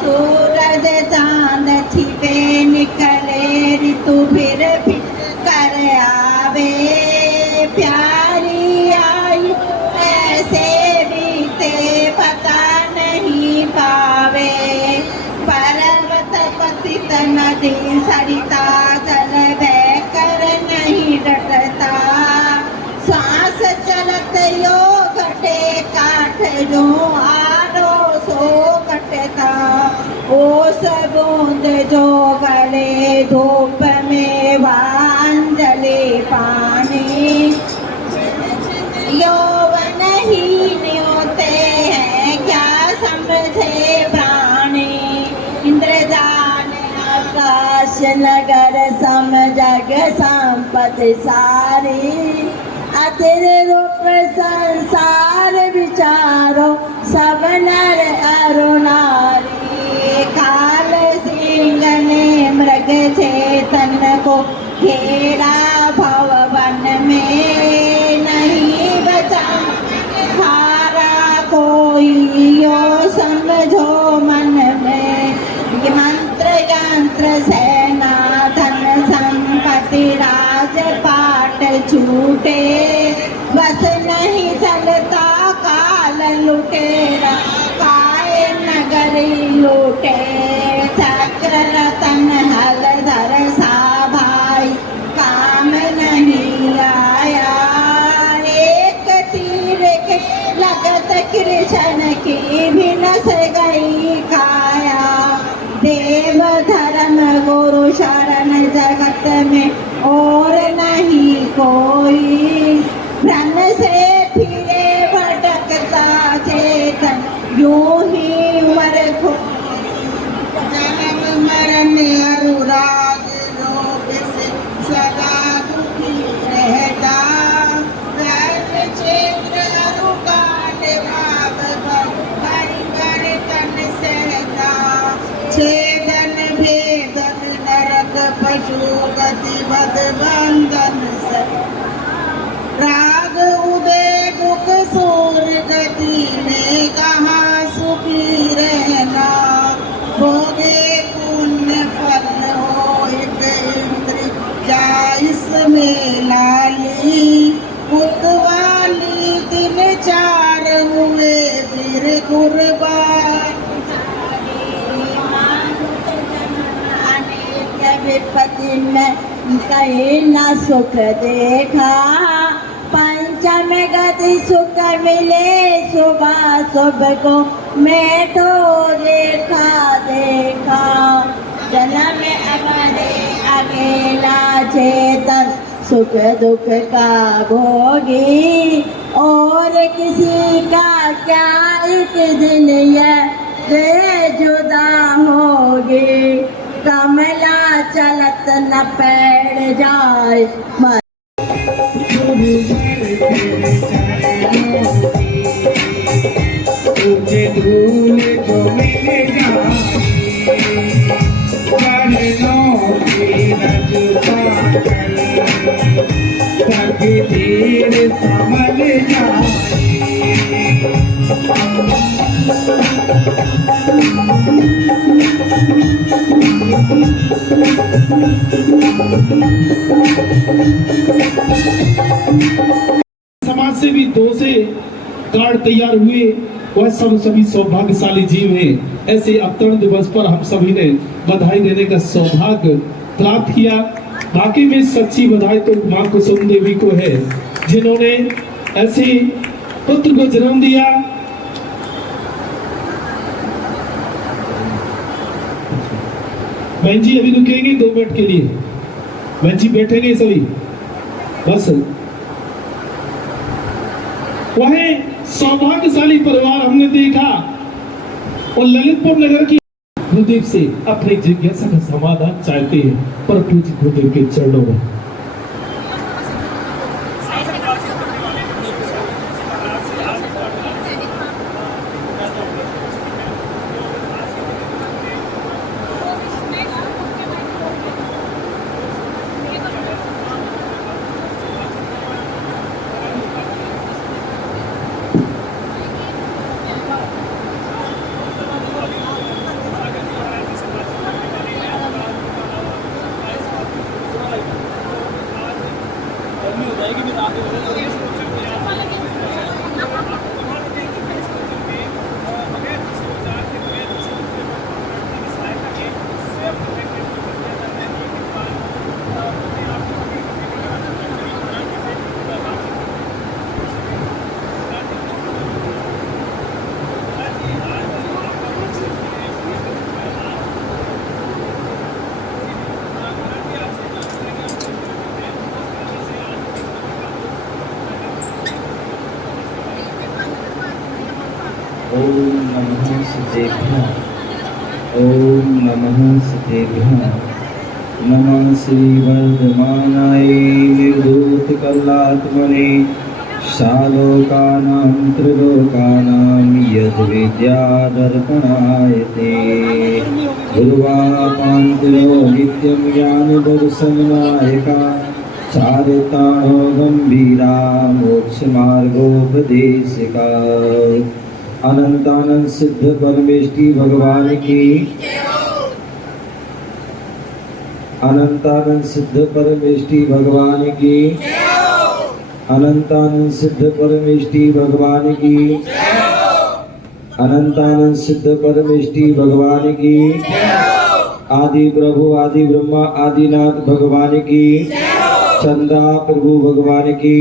सूरज चांद छिपे निकले ऋतु फिर कर आवे प्यारी आई ऐसे बीते पता नहीं पावे पर्वत पतित नदी सरिता जल बह कर नहीं डटता श्वास चलत यो घटे काठ जो आरो सो कटता ओस बूंद जो गले धूप में वांजलि पानी यौवन ही न्योते हैं क्या समझे प्राणी इंद्रजान आकाश नगर सम जग संपत्ति सारी अतिर रूप संसार विचारो सब नर अरु नारी काल सिंह ने मृग चेतन को घेरा भव वन में नहीं बचा हारा कोई यो समझो मन में मंत्र यंत्र सेना धन संपत्ति राजपाट छूटे बस नहीं चलता काल लुटेरा काय नगरी लूटे चक्र रतन हल धर सा भाई काम नहीं आया एक तीर के लगत कृष्ण की भी नस गई काया देव धर्म गुरु शरण जगत में और नहीं कोई भ्रम से फिरे भटकता चेतन यूं ही मर खो जन्म मरण अनुराग रोग से सदा दुखी रहता धर्म क्षेत्र अनुकाट भाव भर तन सहता छेदन भेदन नरक पशु गति बद बंधन से राग उदय दुख सूर गति में कहाँ सुखी रहना भोगे पुण्य फल हो एक इंद्र जा इसमें लाली उतवाली दिन चार हुए फिर कुर्बान विपत्ति में कहीं न सुख देखा पंचम गति सुख मिले सुबह शुभ को मैं तो देखा जन्म अमरे अकेला चेतन सुख दुख का भोगी और किसी का क्या एक दिन यह जुदा होगी कमला चलत न पैर जाए तुझे धूल जो मिल जाए चरणों की रजता तक धीर संभल जाए समाज से भी 2 से कार्ड तैयार हुए, वह सब सभी सौभाग्यशाली जीव हैं। ऐसे अवतरण दिवस पर हम सभी ने बधाई देने का सौभाग्य प्राप्त किया। बाकी में सच्ची बधाई तो मां कुसुम देवी को है, जिन्होंने ऐसी पुत्र को जन्म दिया। बहन जी अभी रुकेंगे 2 मिनट के लिए, बहन जी बैठेंगे सभी बस। वही सौभाग्यशाली परिवार हमने देखा और ललितपुर नगर की गुरुदेव से अपने जिज्ञासा का समाधान चाहते हैं पर पूज्य गुरुदेव के चरणों में। ओम नमः सतेभ्यः, ओम नमः सतेभ्यः, नमः श्री वर्धमानाय निर्धूतकलात्मने शालोकानां त्रिलोकानां यद्विद्यादर्पणाय ते गुरुवापान्तिरो नित्यं ज्ञानदर्शननायका चारिताणो गम्भीरा मोक्षमार्गोपदेशिका अनंतानंद सिद्ध परमेष्टि भगवान की, अनंतानंद सिद्ध परमेष्टि भगवान की, अनंतानंद सिद्ध परमेष्टि भगवान की, अनंतानंद सिद्ध परमेष्टि भगवान की, आदि प्रभु आदि ब्रह्मा आदिनाथ भगवान की, चंदा प्रभु भगवान की,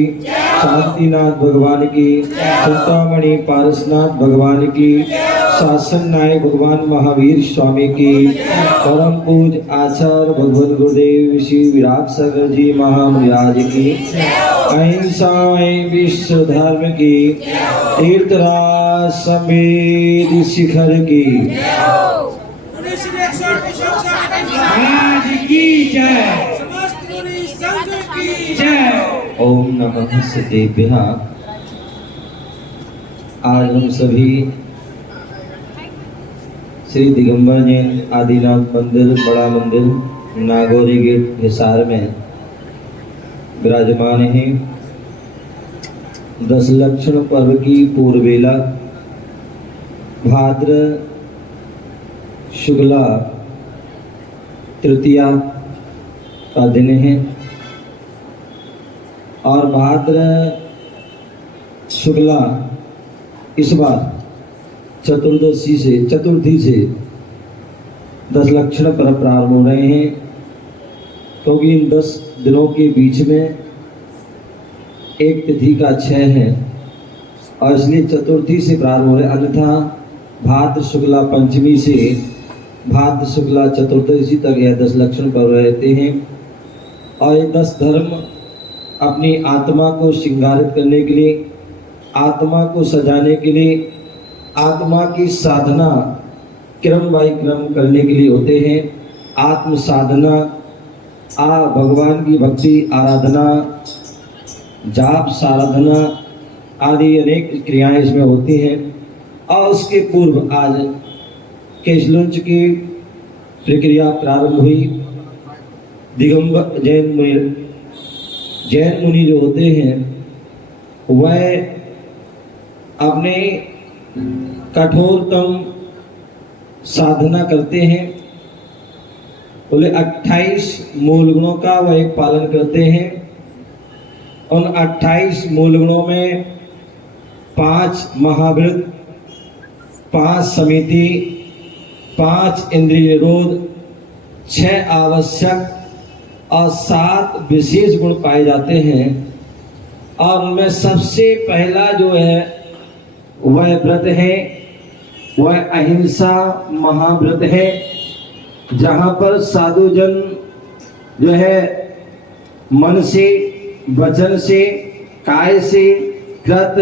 शांतिनाथ भगवान की, चिंतामणि पारसनाथ भगवान की, शासन नायक भगवान महावीर स्वामी की, परम पूज आचार्य भगवान गुरुदेव श्री विराट सागर जी महाराज की, अहिंसा विश्व धर्म की, तीर्थराज समेत शिखर की महाराज की जय, जय। ओम नमः सतेभ्यः। आज हम सभी श्री दिगंबर जैन आदिनाथ मंदिर बड़ा मंदिर नागौरी गेट हिसार में विराजमान हैं। 10 लक्षण पर्व की पूर्वेला भाद्र शुक्ला तृतीया का दिन है और भाद्र शुक्ला इस बार चतुर्थी से 10 लक्षण पर्व प्रारंभ हो रहे हैं, क्योंकि इन 10 दिनों के बीच में एक तिथि का क्षय है और इसलिए चतुर्थी से प्रारंभ हो रहे, अन्यथा भाद्र शुक्ला पंचमी से भाद्र शुक्ला चतुर्दशी तक यह 10 लक्षण पर्व रहते हैं। और ये 10 धर्म अपनी आत्मा को श्रृंगारित करने के लिए, आत्मा को सजाने के लिए, आत्मा की साधना क्रम बाई क्रम करने के लिए होते हैं। आत्म साधना, भगवान की भक्ति आराधना, जाप साधना आदि अनेक क्रियाएं इसमें होती हैं। और उसके पूर्व आज केशलुंच की प्रक्रिया प्रारंभ हुई। दिगंबर जैन मुनि जो होते हैं वह अपने कठोरतम साधना करते हैं। बोले 28 मूल गुणों का वह एक पालन करते हैं। उन 28 मूल गुणों में 5 महाव्रत, 5 समिति, 5 इंद्रिय निरोध, 6 आवश्यक और 7 विशेष गुण पाए जाते हैं। और उनमें सबसे पहला जो है वह व्रत है, वह अहिंसा महाव्रत है, जहाँ पर साधुजन जो है मन से, वचन से, काय से, कृत,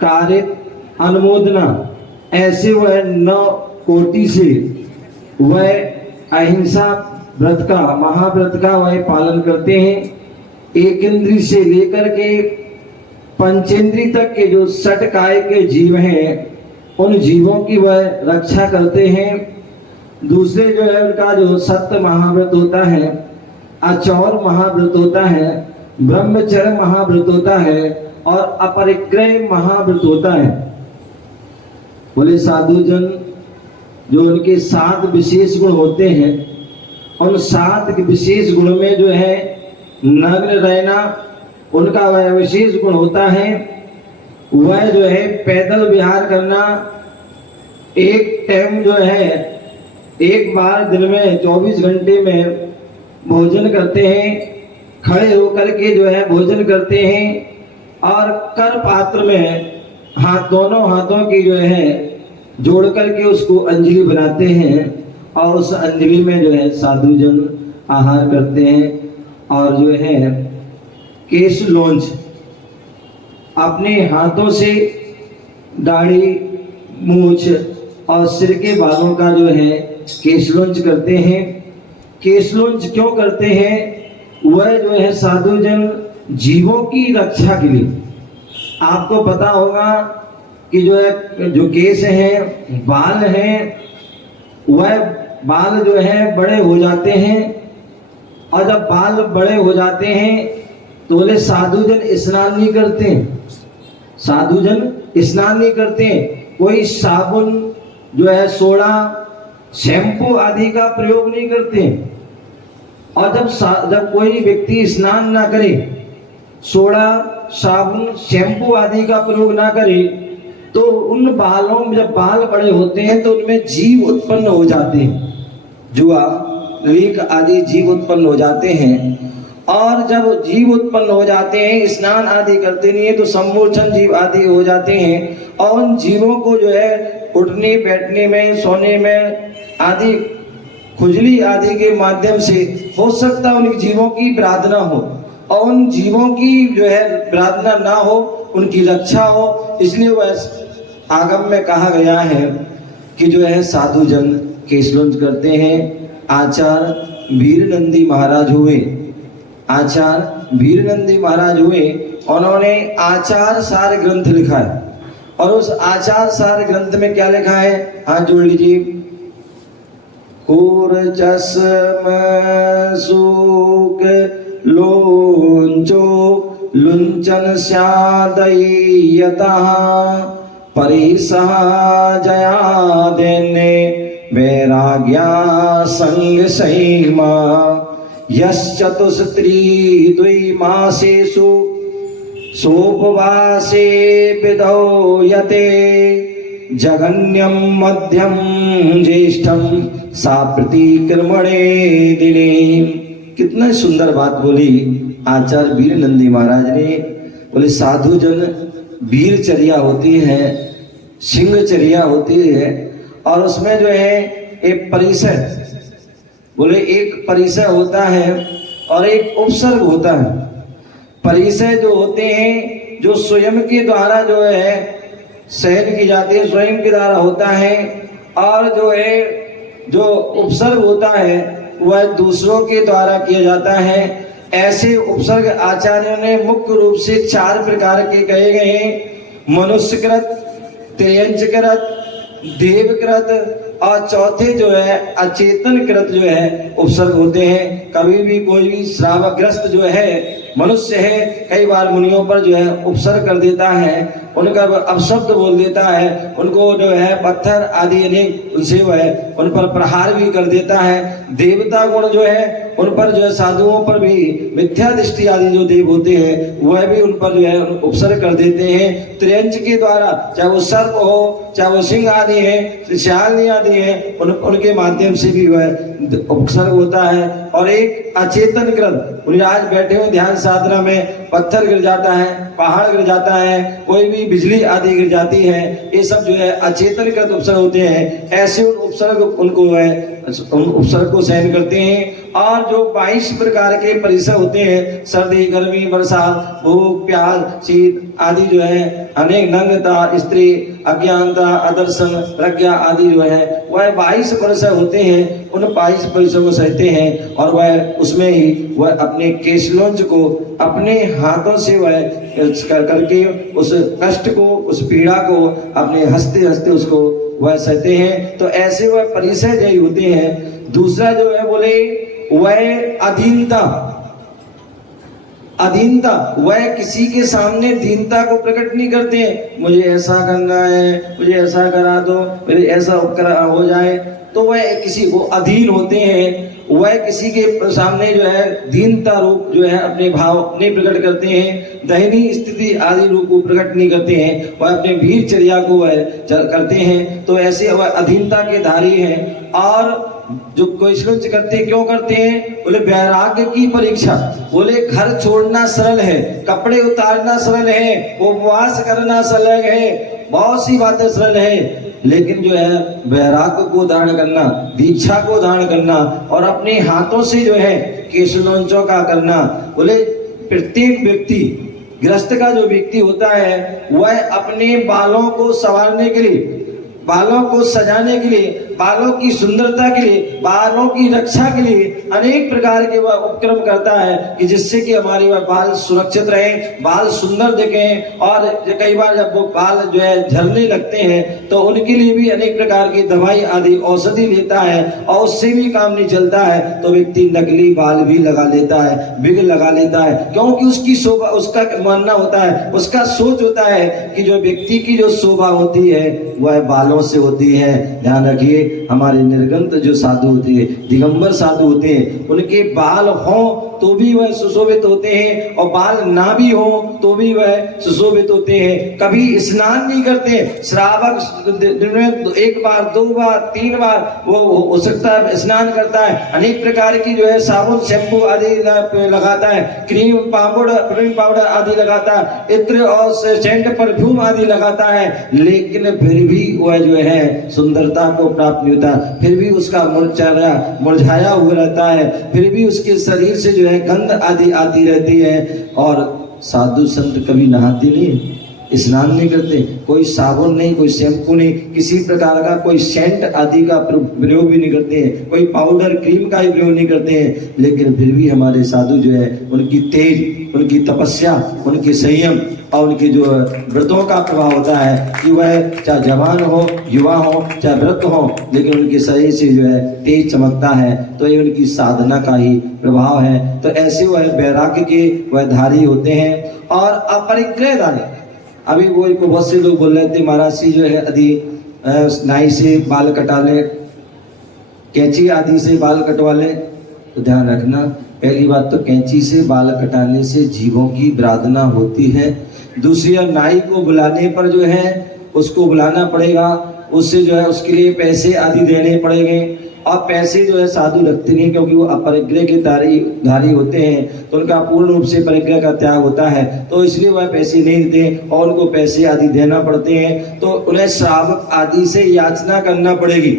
कारित, अनुमोदना, ऐसे वह 9 कोटि से वह अहिंसा व्रत का, महाव्रत का वह पालन करते हैं। एक इंद्री से लेकर के पंचेंद्री तक के जो 6 काय के जीव हैं, उन जीवों की वह रक्षा करते हैं। दूसरे जो है उनका जो सत्य महाव्रत होता है, अचौर महाव्रत होता है, ब्रह्मचर्य महाव्रत होता है और अपरिग्रह महाव्रत होता है। बोले साधुजन जो उनके 7 विशेष गुण होते हैं, उन 7 विशेष गुण में जो है नग्न रहना उनका वह विशेष गुण होता है। वह जो है पैदल विहार करना, एक टाइम जो है एक बार दिन में 24 घंटे में भोजन करते हैं, खड़े होकर के जो है भोजन करते हैं और कर पात्र में दोनों हाथों की जो है जोड़ करके उसको अंजलि बनाते हैं और उस अंजलि में जो है साधुजन आहार करते हैं। और जो है केश लोंज, अपने हाथों से दाढ़ी, मूछ और सिर के बालों का जो है केशलोंज करते हैं। केशलोंज क्यों करते हैं? वह जो है साधुजन जीवों की रक्षा के लिए। आपको पता होगा कि जो है जो केश है, बाल हैं, वह बाल जो है बड़े हो जाते हैं और जब बाल बड़े हो जाते हैं तो बोले साधुजन स्नान नहीं करते हैं, साधुजन स्नान नहीं करते हैं, कोई साबुन जो है, सोडा, शैम्पू आदि का प्रयोग नहीं करते हैं। और जब कोई व्यक्ति स्नान ना करे, सोडा, साबुन, शैम्पू आदि का प्रयोग ना करे, तो उन बालों में जब बाल बड़े होते हैं तो उनमें जीव उत्पन्न हो जाते हैं, जुआ, लीक आदि जीव उत्पन्न हो जाते हैं। और जब जीव उत्पन्न हो जाते हैं, स्नान आदि करते नहीं है तो सम्मोचन जीव आदि हो जाते हैं और उन जीवों को जो है उठने बैठने में, सोने में आदि, खुजली आदि के माध्यम से हो सकता है उन जीवों की प्रार्थना हो और उन जीवों की जो है प्रार्थना ना हो, उनकी रक्षा हो। इसलिए वह आगम में कहा गया है कि जो है साधुजन केशलोंज करते हैं। आचार्य वीर नंदी महाराज हुए, आचार्य वीर नंदी महाराज हुए, उन्होंने आचार सार ग्रंथ लिखा है और उस आचार सार ग्रंथ में क्या लिखा है? हाथ जोड़ लीजिए। चश्म सूक लोंचो लुंचन स्यादयतः परिसह जया देने वैराग्या संग सैमा यश्चतुस्त्री द्विमासेषु सोपवासे विधौ यते जगन्यम मध्यम ज्येष्ठम साप्रतिक्रमणे दिने। कितना सुंदर बात बोली आचार्य वीर नंदी महाराज ने। बोले साधुजन वीरचर्या होती है, सिंहचर्या होती है और उसमें जो है एक परिसर, बोले एक परिसर होता है और एक उपसर्ग होता है। परिसर जो होते हैं जो स्वयं के द्वारा जो है सहन की जाती है, स्वयं के द्वारा होता है, और जो है जो उपसर्ग होता है वह दूसरों के द्वारा किया जाता है। ऐसे उपसर्ग आचार्यों ने मुख्य रूप से 4 प्रकार के कहे गए हैं। मनुष्यकृत, त्रयंचकृत, देवकृत और चौथे जो है अचेतन कृत जो है उपसर्ग होते हैं। कभी भी कोई भी श्रावग्रस्त जो है मनुष्य है, कई बार मुनियों पर जो है उपसर्ग कर देता है, उनका अपशब्द बोल देता है, उनको जो है पत्थर आदि अनेक उनसे वो है उन पर प्रहार भी कर देता है। देवता गुण जो है उन पर जो है साधुओं पर भी मिथ्या दृष्टि आदि जो देव होते हैं वह भी उन पर जो है उपसर्ग कर देते हैं। त्रियंच के द्वारा, चाहे वो सर्प हो, चाहे वो सिंह आदि है, श्यालनी आदि है, उनके माध्यम से भी वह उपसर्ग होता है। और एक अचेतन कृत, आज बैठे हुए ध्यान साधना में पत्थर गिर जाता है, पहाड़ गिर जाता है, कोई भी बिजली आदि गिर जाती है, ये सब जो है अचेतनकृत उपसर्ग होते हैं। ऐसे उन उपसर्ग उनको है उन उपसर्ग को सहन करते हैं। और जो 22 प्रकार के परिसर होते हैं, सर्दी, गर्मी, बरसात, भूख, प्यास, शीत आदि जो है, अनेक नग्नता, स्त्री, अज्ञानता, अदर्शन, प्रज्ञा आदि जो है वह 22 परिसर होते हैं। उन 22 परिसर को सहते हैं और वह उसमें ही वह अपने केशलोंज को अपने हाथों से वह करके उस कष्ट को, उस पीड़ा को अपने हंसते हंसते उसको वह सहते हैं। तो ऐसे वह परिसर जय होते हैं। दूसरा जो है बोले वह अधीनता। अधीनता, वह किसी के सामने दीनता को प्रकट नहीं करते हैं। मुझे ऐसा करना है, मुझे ऐसा करा दो, मेरे ऐसा उपकरण हो जाए, तो वह किसी को अधीन होते हैं। वह किसी के सामने जो है दीनता रूप जो है अपने भाव नहीं प्रकट करते हैं, दयनीय स्थिति आदि रूप को प्रकट नहीं करते हैं, वह अपने वीरचर्या को वह करते हैं। तो ऐसे वह अधीनता के धारी हैं। और जो क्वेश्चन करते हैं, क्यों करते हैं? बोले वैराग्य की परीक्षा। बोले घर छोड़ना सरल है, कपड़े उतारना सरल है, उपवास करना सरल है, बहुत सी बातें सरल है, लेकिन जो है वैराग्य को धारण करना, दीक्षा को धारण करना और अपने हाथों से जो है केशलोंचों का करना। बोले प्रत्येक व्यक्ति, गृहस्थ का जो व्यक्ति होता है, वह अपने बालों को संवारने के लिए, बालों को सजाने के लिए, बालों की सुंदरता के लिए, बालों की रक्षा के लिए अनेक प्रकार के वह उपक्रम करता है कि जिससे कि हमारे वह बाल सुरक्षित रहे, बाल सुंदर दिखें। और कई बार जब वो बाल जो है झड़ने लगते हैं तो उनके लिए भी अनेक प्रकार की दवाई आदि औषधि लेता है और उससे भी काम नहीं चलता है तो व्यक्ति नकली बाल भी लगा लेता है, विग लगा लेता है, क्योंकि उसकी शोभा, उसका मानना होता है, उसका सोच होता है कि जो व्यक्ति की जो शोभा होती है वह बालों से होती है। ध्यान रखिए, हमारे निर्गंत जो साधु होते हैं, दिगंबर साधु होते हैं, उनके बाल हों तो भी वह सुशोभित होते हैं और बाल ना भी हो तो भी वह सुशोभित होते हैं। कभी स्नान नहीं करते, श्रावक दिन में 1 बार 2 बार 3 बार वो हो सकता है स्नान करता है, अनेक प्रकार की जो है साबुन, शैम्पू आदि लगाता है, क्रीम पाउडर आदि लगाता है, इत्र और सेंट, परफ्यूम आदि लगाता है, लेकिन फिर भी वह जो है सुंदरता को प्राप्त नहीं होता, फिर भी उसका मुरझाया हुआ रहता है, फिर भी उसके शरीर से जो है गंध आदि आती रहती है। और साधु संत कभी नहाते नहीं, स्नान नहीं करते, कोई साबुन नहीं, कोई शैम्पू नहीं, किसी प्रकार का कोई सेंट आदि का प्रयोग भी नहीं करते हैं, कोई पाउडर क्रीम का भी प्रयोग नहीं करते हैं, लेकिन फिर भी हमारे साधु जो है उनकी तेज, उनकी तपस्या, उनके संयम और उनके जो व्रतों का प्रभाव होता है कि वह चाहे जवान हो, युवा हो, चाहे व्रत हो, लेकिन उनके शरीर से जो है तेज चमकता है। तो ये उनकी साधना का ही प्रभाव है। तो ऐसे वह वैराग्य के वह धारी होते हैं। और अपरिग्रह धारी, अभी वो बहुत से लोग बोल रहे थे महाराज जी जो है यदि नाई से बाल कटा ले, कैंची आदि से बाल कटवा ले, तो ध्यान रखना, पहली बात तो कैंची से बाल कटाने से जीवों की विराधना होती है। दूसरी, नाई को बुलाने पर जो है उसको बुलाना पड़ेगा, उससे जो है उसके लिए पैसे आदि देने पड़ेंगे। और पैसे जो है साधु रखते नहीं, क्योंकि वो अपरिग्रह के धारी होते हैं, तो उनका पूर्ण रूप से परिग्रह का त्याग होता है, तो इसलिए वह पैसे नहीं देते और उनको पैसे आदि देना पड़ते हैं। तो उन्हें श्रावक आदि से याचना करना पड़ेगी।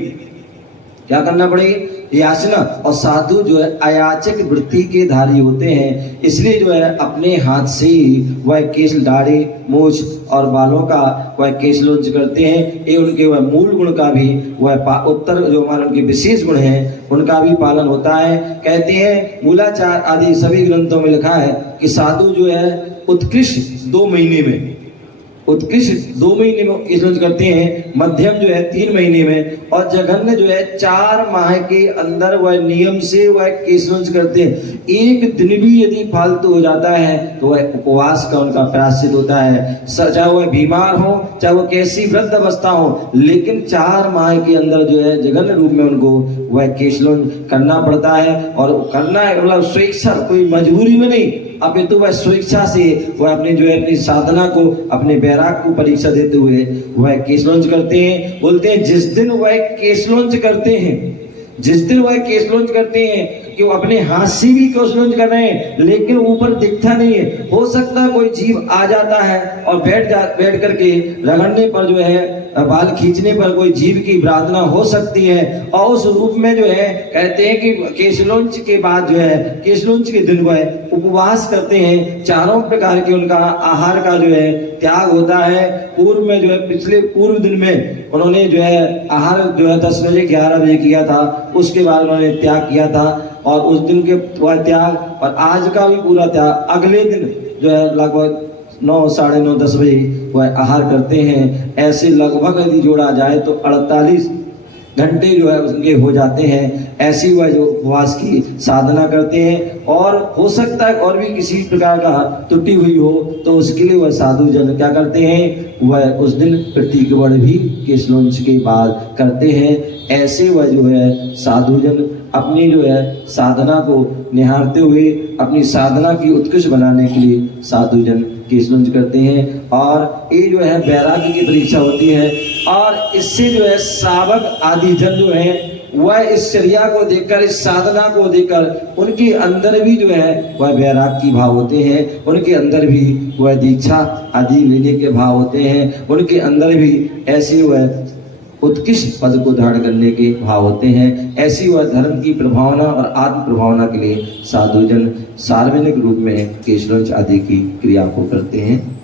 क्या करना पड़ेगी? याचना। और साधु जो है अयाचक वृत्ति के धारी होते हैं, इसलिए जो है अपने हाथ से ही वह केश, दाढ़ी, मूछ और बालों का वह केशलोंच करते हैं। ये उनके वह मूल गुण का भी वह उत्तर जो हमारे उनके विशेष गुण हैं उनका भी पालन होता है। कहते हैं मूलाचार आदि सभी ग्रंथों में लिखा है कि साधु जो है उत्कृष्ट 2 महीने में, उत्कृष्ट 2 महीने में केशलोंच करते हैं, मध्यम जो है 3 महीने में, और जघन्य जो है 4 माह के अंदर वह नियम से वह केशलोंच करते हैं। एक दिन भी यदि फालतू हो जाता है तो वह उपवास का उनका प्रायश्चित होता है, चाहे वह बीमार हो, चाहे वो कैसी वृद्ध अवस्था हो, लेकिन 4 माह के अंदर जो है जघन्य रूप में उनको वह केशलोंच करना पड़ता है। और करना है मतलब स्वेच्छा, कोई मजबूरी में नहीं, अब तो वह स्वेच्छा से वह अपने जो है अपनी साधना को, अपने बैराग को परीक्षा देते हुए वह केशलोंच करते हैं। बोलते हैं जिस दिन वह केशलोंच करते हैं, जिस दिन वह केशलोंच करते हैं कि वो अपने हाथ से भी केशलुंज कर रहे हैं, लेकिन ऊपर दिखता नहीं है। हो सकता है कोई जीव आ जाता है और बैठ करके रगड़ने पर जो है, बाल खींचने पर कोई जीव की प्रार्थना हो सकती है, और उस रूप में जो है कहते हैं कि केशलुंज के बाद जो है, केशलुंज के दिन वो है उपवास करते हैं। चारों प्रकार के उनका आहार का जो है त्याग होता है। पूर्व में जो है, पिछले पूर्व दिन में उन्होंने जो है आहार जो है 10 बजे 11 बजे किया था, उसके बाद उन्होंने त्याग किया था, और उस दिन के वह त्याग और आज का भी पूरा त्याग अगले दिन जो है लगभग 9, साढ़े 9, 10 बजे वह आहार करते हैं। ऐसे लगभग यदि जोड़ा जाए तो 48 घंटे जो है उनके हो जाते हैं। ऐसी वह जो उपवास की साधना करते हैं, और हो सकता है और भी किसी प्रकार का त्रुटि हुई हो तो उसके लिए वह साधु जन क्या करते हैं, वह उस दिन प्रतिक्रमण भी केशलुंज के बाद करते हैं। ऐसे वह जो है साधु जन अपनी जो है साधना को निहारते हुए अपनी साधना की उत्कृष्ट बनाने के लिए साधु जन केशलुंज करते हैं। और ये जो है वैराग्य की परीक्षा होती है, और इससे जो है श्रावक आदि जन जो है वह इस चर्या को देखकर, इस साधना को देखकर उनके अंदर भी जो है वह वैराग्य की भाव होते हैं, उनके अंदर भी वह दीक्षा आदि लेने के भाव होते हैं, उनके अंदर भी ऐसे वह उत्कृष्ट पद को धारण करने के भाव होते हैं। ऐसी वह धर्म की प्रभावना और आत्म प्रभावना के लिए साधुजन सार्वजनिक रूप में केशलुंज आदि की क्रिया को करते हैं।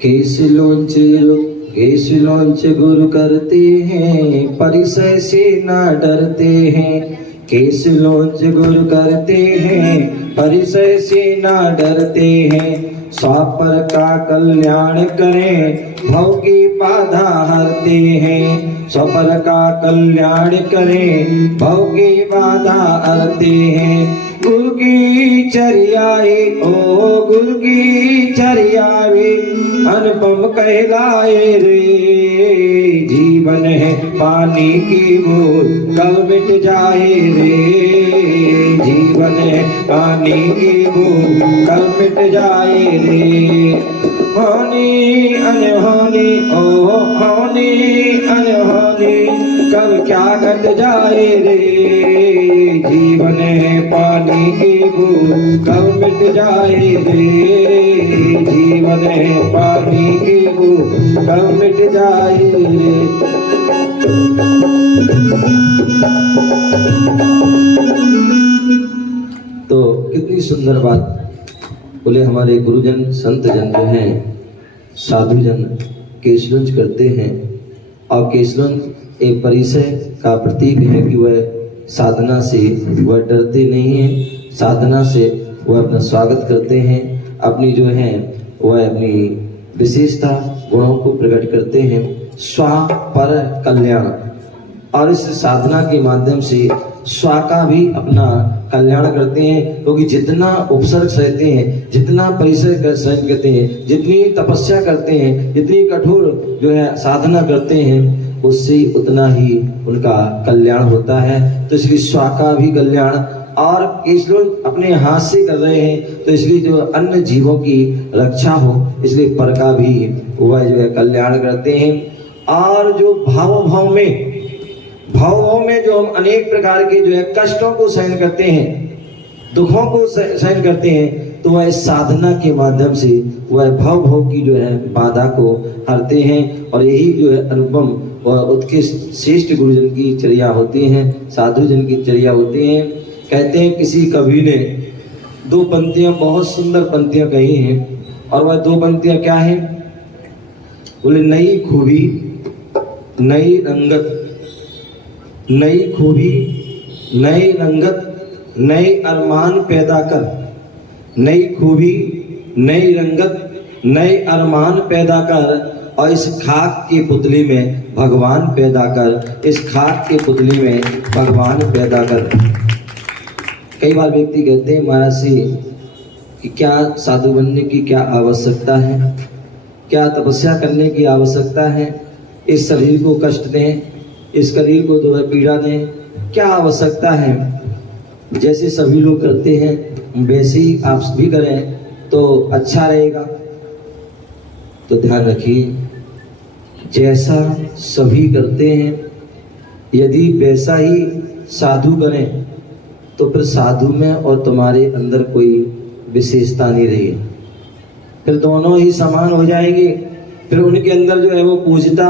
केशलुंज गुरु करते हैं, परिसय से ना डरते हैं। केशलुंज गुरु करते हैं, परिसय से ना डरते हैं। स्वापर का कल्याण करें, भव की बाधा हरते हैं। स्वापर का कल्याण करें, भव की बाधा हरते हैं। गुरु की चर्याए ओ गुरु की चर्याए अनुपम कहलाए रे। जीवन है पानी की बूंद कब मिट जाए रे। जीवन है पानी की बूंद कब मिट जाए रे। होनी अनहोनी ओ होनी अनहोनी कब क्या घट जाए रे। जीवन है पानी की बूंद कब मिट जाए रे। जीवन है पानी की बूंद कब मिट जाए रे। तो कितनी सुंदर बात बोले हमारे गुरुजन संत जन जो हैं, साधु जन केशलुंज करते हैं। और केशलुंज एक परिसय का प्रतीक है कि वह साधना से वह डरते नहीं हैं, साधना से वह अपना स्वागत करते हैं, अपनी जो है वह अपनी विशेषता गुणों को प्रकट करते हैं। स्व पर कल्याण, और इस साधना के माध्यम से स्व का भी अपना कल्याण करते हैं। क्योंकि जितना उपसर्ग सहते हैं, जितना परिसर सहन करते हैं, जितनी तपस्या करते हैं, जितनी कठोर जो है साधना करते हैं, उससे उतना ही उनका कल्याण होता है। तो इसलिए स्व का भी कल्याण, और केशलुंज अपने हाथ से कर रहे हैं तो इसलिए जो अन्य जीवों की रक्षा हो, इसलिए पर का भी वह जो है कल्याण करते हैं। और जो भाव में जो हम अनेक प्रकार के जो है कष्टों को सहन करते हैं, दुखों को सहन करते हैं, तो वह साधना के माध्यम से वह भाव की जो है बाधा को हरते हैं। और यही जो है अनुपम वह उत्कृष्ट श्रेष्ठ गुरुजन की चर्या होती हैं, साधु जन की चर्या होती हैं। कहते हैं किसी कवि ने 2 पंक्तियां, बहुत सुंदर पंक्तियां कही हैं, और वह 2 पंक्तियां क्या हैं? बोले नई खूबी नई रंगत, नई खूबी नई रंगत नए अरमान पैदा कर। नई खूबी नई रंगत नए अरमान पैदा कर, और इस खाक के पुतली में भगवान पैदा कर। इस खाक के पुतली में भगवान पैदा कर। कई बार व्यक्ति कहते हैं महाराज जी कि क्या साधु बनने की क्या आवश्यकता है, क्या तपस्या करने की आवश्यकता है, इस शरीर को कष्ट दें, इस शरीर को जो है पीड़ा दें, क्या आवश्यकता है। जैसे सभी लोग करते हैं वैसे ही आप भी करें तो अच्छा रहेगा। तो ध्यान रखिए, जैसा सभी करते हैं यदि वैसा ही साधु करें तो फिर साधु में और तुम्हारे अंदर कोई विशेषता नहीं रही, फिर दोनों ही समान हो जाएंगे। फिर उनके अंदर जो है वो पूजता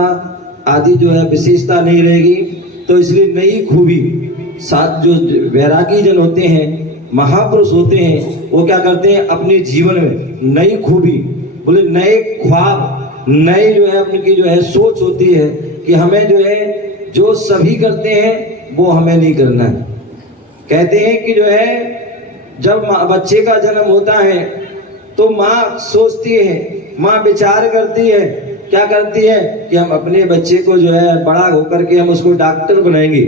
आदि जो है विशेषता नहीं रहेगी। तो इसलिए नई खूबी साथ जो वैरागी जन होते हैं, महापुरुष होते हैं, वो क्या करते हैं अपने जीवन में नई खूबी, बोले नए ख्वाब, नए जो है उनकी जो है सोच होती है कि हमें जो है जो सभी करते हैं वो हमें नहीं करना है। कहते हैं कि जो है जब बच्चे का जन्म होता है तो माँ सोचती है, माँ विचार करती है, क्या करती है कि हम अपने बच्चे को जो है बड़ा होकर के हम उसको डॉक्टर बनाएंगे,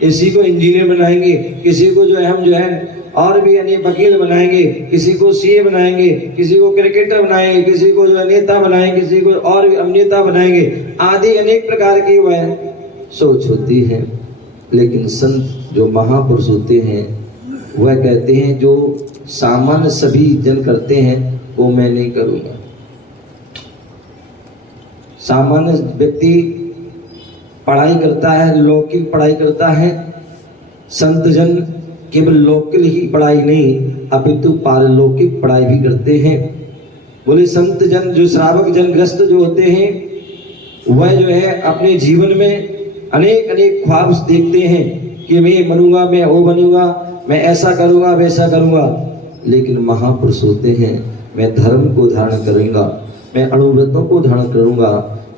किसी को इंजीनियर बनाएंगे, किसी को जो है हम जो है और भी अनेक वकील बनाएंगे, किसी को सीए बनाएंगे, किसी को क्रिकेटर बनाएंगे, किसी को जो है नेता बनाएंगे, किसी को और भी अभिनेता बनाएंगे, आदि अनेक प्रकार की वह सोच होती है। लेकिन संत जो महापुरुष होते हैं वह कहते हैं जो सामान्य सभी जन करते हैं वो मैं नहीं करूँगा। सामान्य व्यक्ति पढ़ाई करता है, लौकिक पढ़ाई करता है, संत जन केवल लौकिक ही पढ़ाई नहीं अपितु पारलौकिक पढ़ाई भी करते हैं। बोले संत जन जो श्रावक जन ग्रस्त जो होते हैं वह जो है अपने जीवन में अनेक अनेक ख्वाब देखते हैं कि मैं बनूंगा, मैं वो बनूंगा, मैं ऐसा करूंगा, वैसा करूंगा। लेकिन महापुरुष होते हैं मैं धर्म को धारण करूंगा, मैं अणुव्रतों को धारण करूंगा,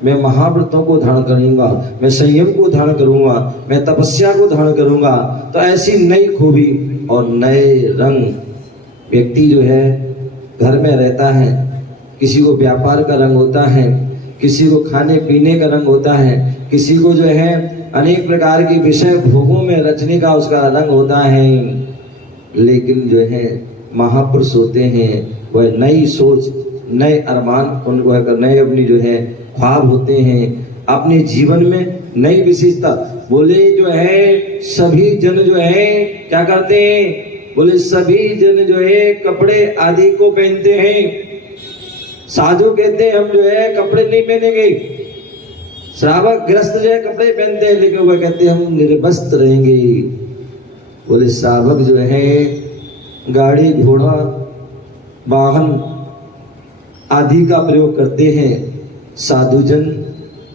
मैं महाव्रतों को धारण करूंगा, मैं संयम को धारण करूंगा, मैं तपस्या को धारण करूंगा। तो ऐसी नई खूबी और नए रंग व्यक्ति जो है घर में रहता है, किसी को व्यापार का रंग होता है, किसी को खाने पीने का रंग होता है, किसी को जो है अनेक प्रकार के विषय भोगों में रचने का उसका रंग होता है। लेकिन जो है महापुरुष होते हैं वह नई सोच, नए अरमान, उनको नए अपनी जो है ख्वाब होते हैं, अपने जीवन में नई विशेषता। बोले जो है सभी जन जो है क्या करते हैं, बोले सभी जन जो है कपड़े आदि को पहनते हैं, साधु कहते हैं हम जो है कपड़े नहीं पहनेंगे। श्रावक ग्रस्त जो है कपड़े पहनते हैं लेकिन वह कहते हैं हम निर्वस्त्र रहेंगे। बोले श्रावक जो है गाड़ी घोड़ा वाहन आदि का प्रयोग करते हैं, साधुजन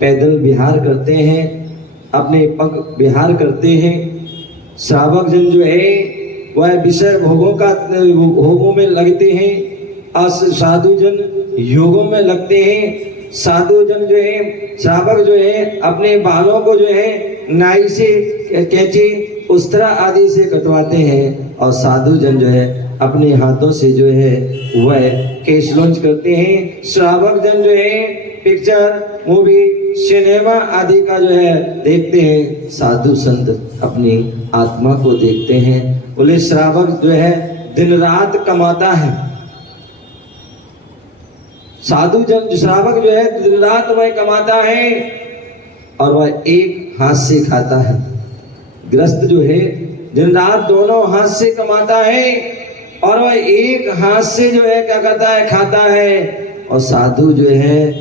पैदल विहार करते हैं, अपने पग विहार करते हैं। श्रावक जन जो है वह विषय भोगों में लगते हैं, साधुजन योगों में लगते हैं। साधुजन जो है श्रावक जो है अपने बालों को जो है नाई से कैंची उस्त्रा आदि से कटवाते हैं, और साधुजन जो है अपने हाथों से जो है वह केश लॉन्च करते हैं। श्रावक जन जो है पिक्चर मूवी सिनेमा आदि का जो है देखते हैं, साधु संत अपनी आत्मा को देखते हैं। बोले श्रावक जो है दिन रात कमाता है, साधु जन श्रावक जो है दिन रात वह कमाता है और वह एक हाथ से खाता है। ग्रस्त जो है दिन रात दोनों हाथ से कमाता है और वह एक हाथ से जो है क्या करता है, खाता है। और साधु जो है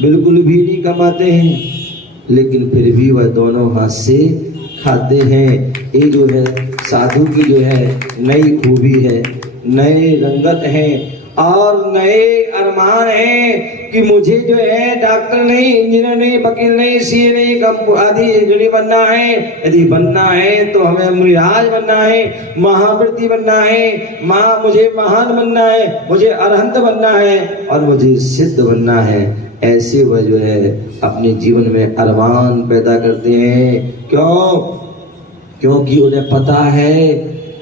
बिल्कुल भी नहीं कमाते हैं लेकिन फिर भी वह दोनों हाथ से खाते हैं। ये जो है साधु की जो है नई खूबी है, नए रंगत है और नए अरमान है कि मुझे जो है डॉक्टर नहीं, इंजीनियर नहीं, वकील नहीं, सीए नहीं, आदि नहीं बनना है। यदि बनना है तो हमें मुनिराज बनना है, महाव्रती बनना है, मुझे महान बनना है, मुझे अरहंत बनना है और मुझे सिद्ध बनना है। ऐसे वह जो है अपने जीवन में अरमान पैदा करते हैं। क्यों? क्योंकि उन्हें पता है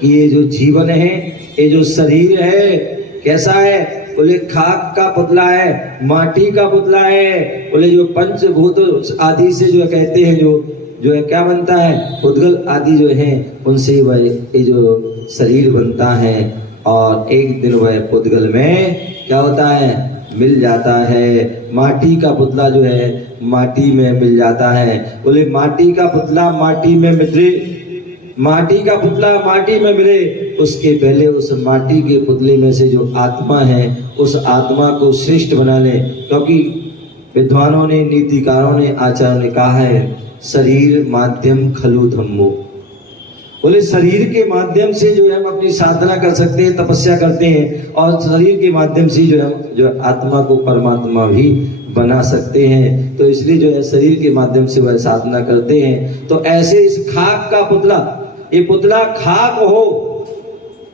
कि ये जो जीवन है, ये जो शरीर है कैसा है। बोले खाक का पुतला है, माटी का पुतला है। बोले जो पंचभूत आदि से जो कहते हैं जो है क्या बनता है, उद्गल आदि जो है उनसे वह ये जो शरीर बनता है। और एक दिन वह पुद्गल में क्या होता है, मिल जाता है। माटी का पुतला जो है माटी में मिल जाता है। बोले माटी का पुतला माटी में मिले, माटी का पुतला माटी में मिले, उसके पहले उस माटी के पुतले में से जो आत्मा है उस आत्मा को श्रेष्ठ बना ले। क्योंकि विद्वानों ने, नीतिकारों ने, आचार्यों ने कहा है शरीर माध्यम खलु धम्मो। बोले शरीर के माध्यम से जो है हम अपनी साधना कर सकते हैं, तपस्या करते हैं, और शरीर के माध्यम से जो है जो आत्मा को परमात्मा भी बना सकते हैं। तो इसलिए जो है शरीर के माध्यम से वह साधना करते हैं। तो ऐसे इस खाक का पुतला, ये पुतला खाक हो,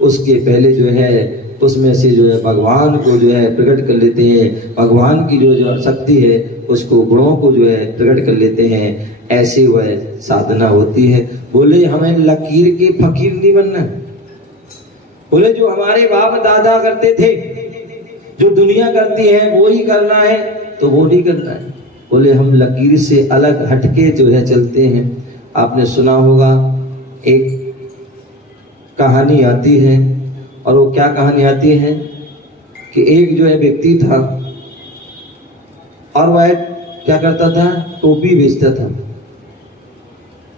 उसके पहले जो है उसमें से जो है भगवान को जो है प्रकट कर लेते हैं। भगवान की जो शक्ति है उसको, गुणों को जो है प्रकट कर लेते हैं। ऐसे वह साधना होती है। बोले हमें लकीर के फकीर नहीं बनना। बोले जो हमारे बाप दादा करते थे, जो दुनिया करती है वो ही करना है, तो वो नहीं करना है। बोले हम लकीर से अलग हटके जो है चलते हैं। आपने सुना होगा एक कहानी आती है, और वो क्या कहानी आती है कि एक जो है व्यक्ति था और वह क्या करता था, टोपी बेचता था।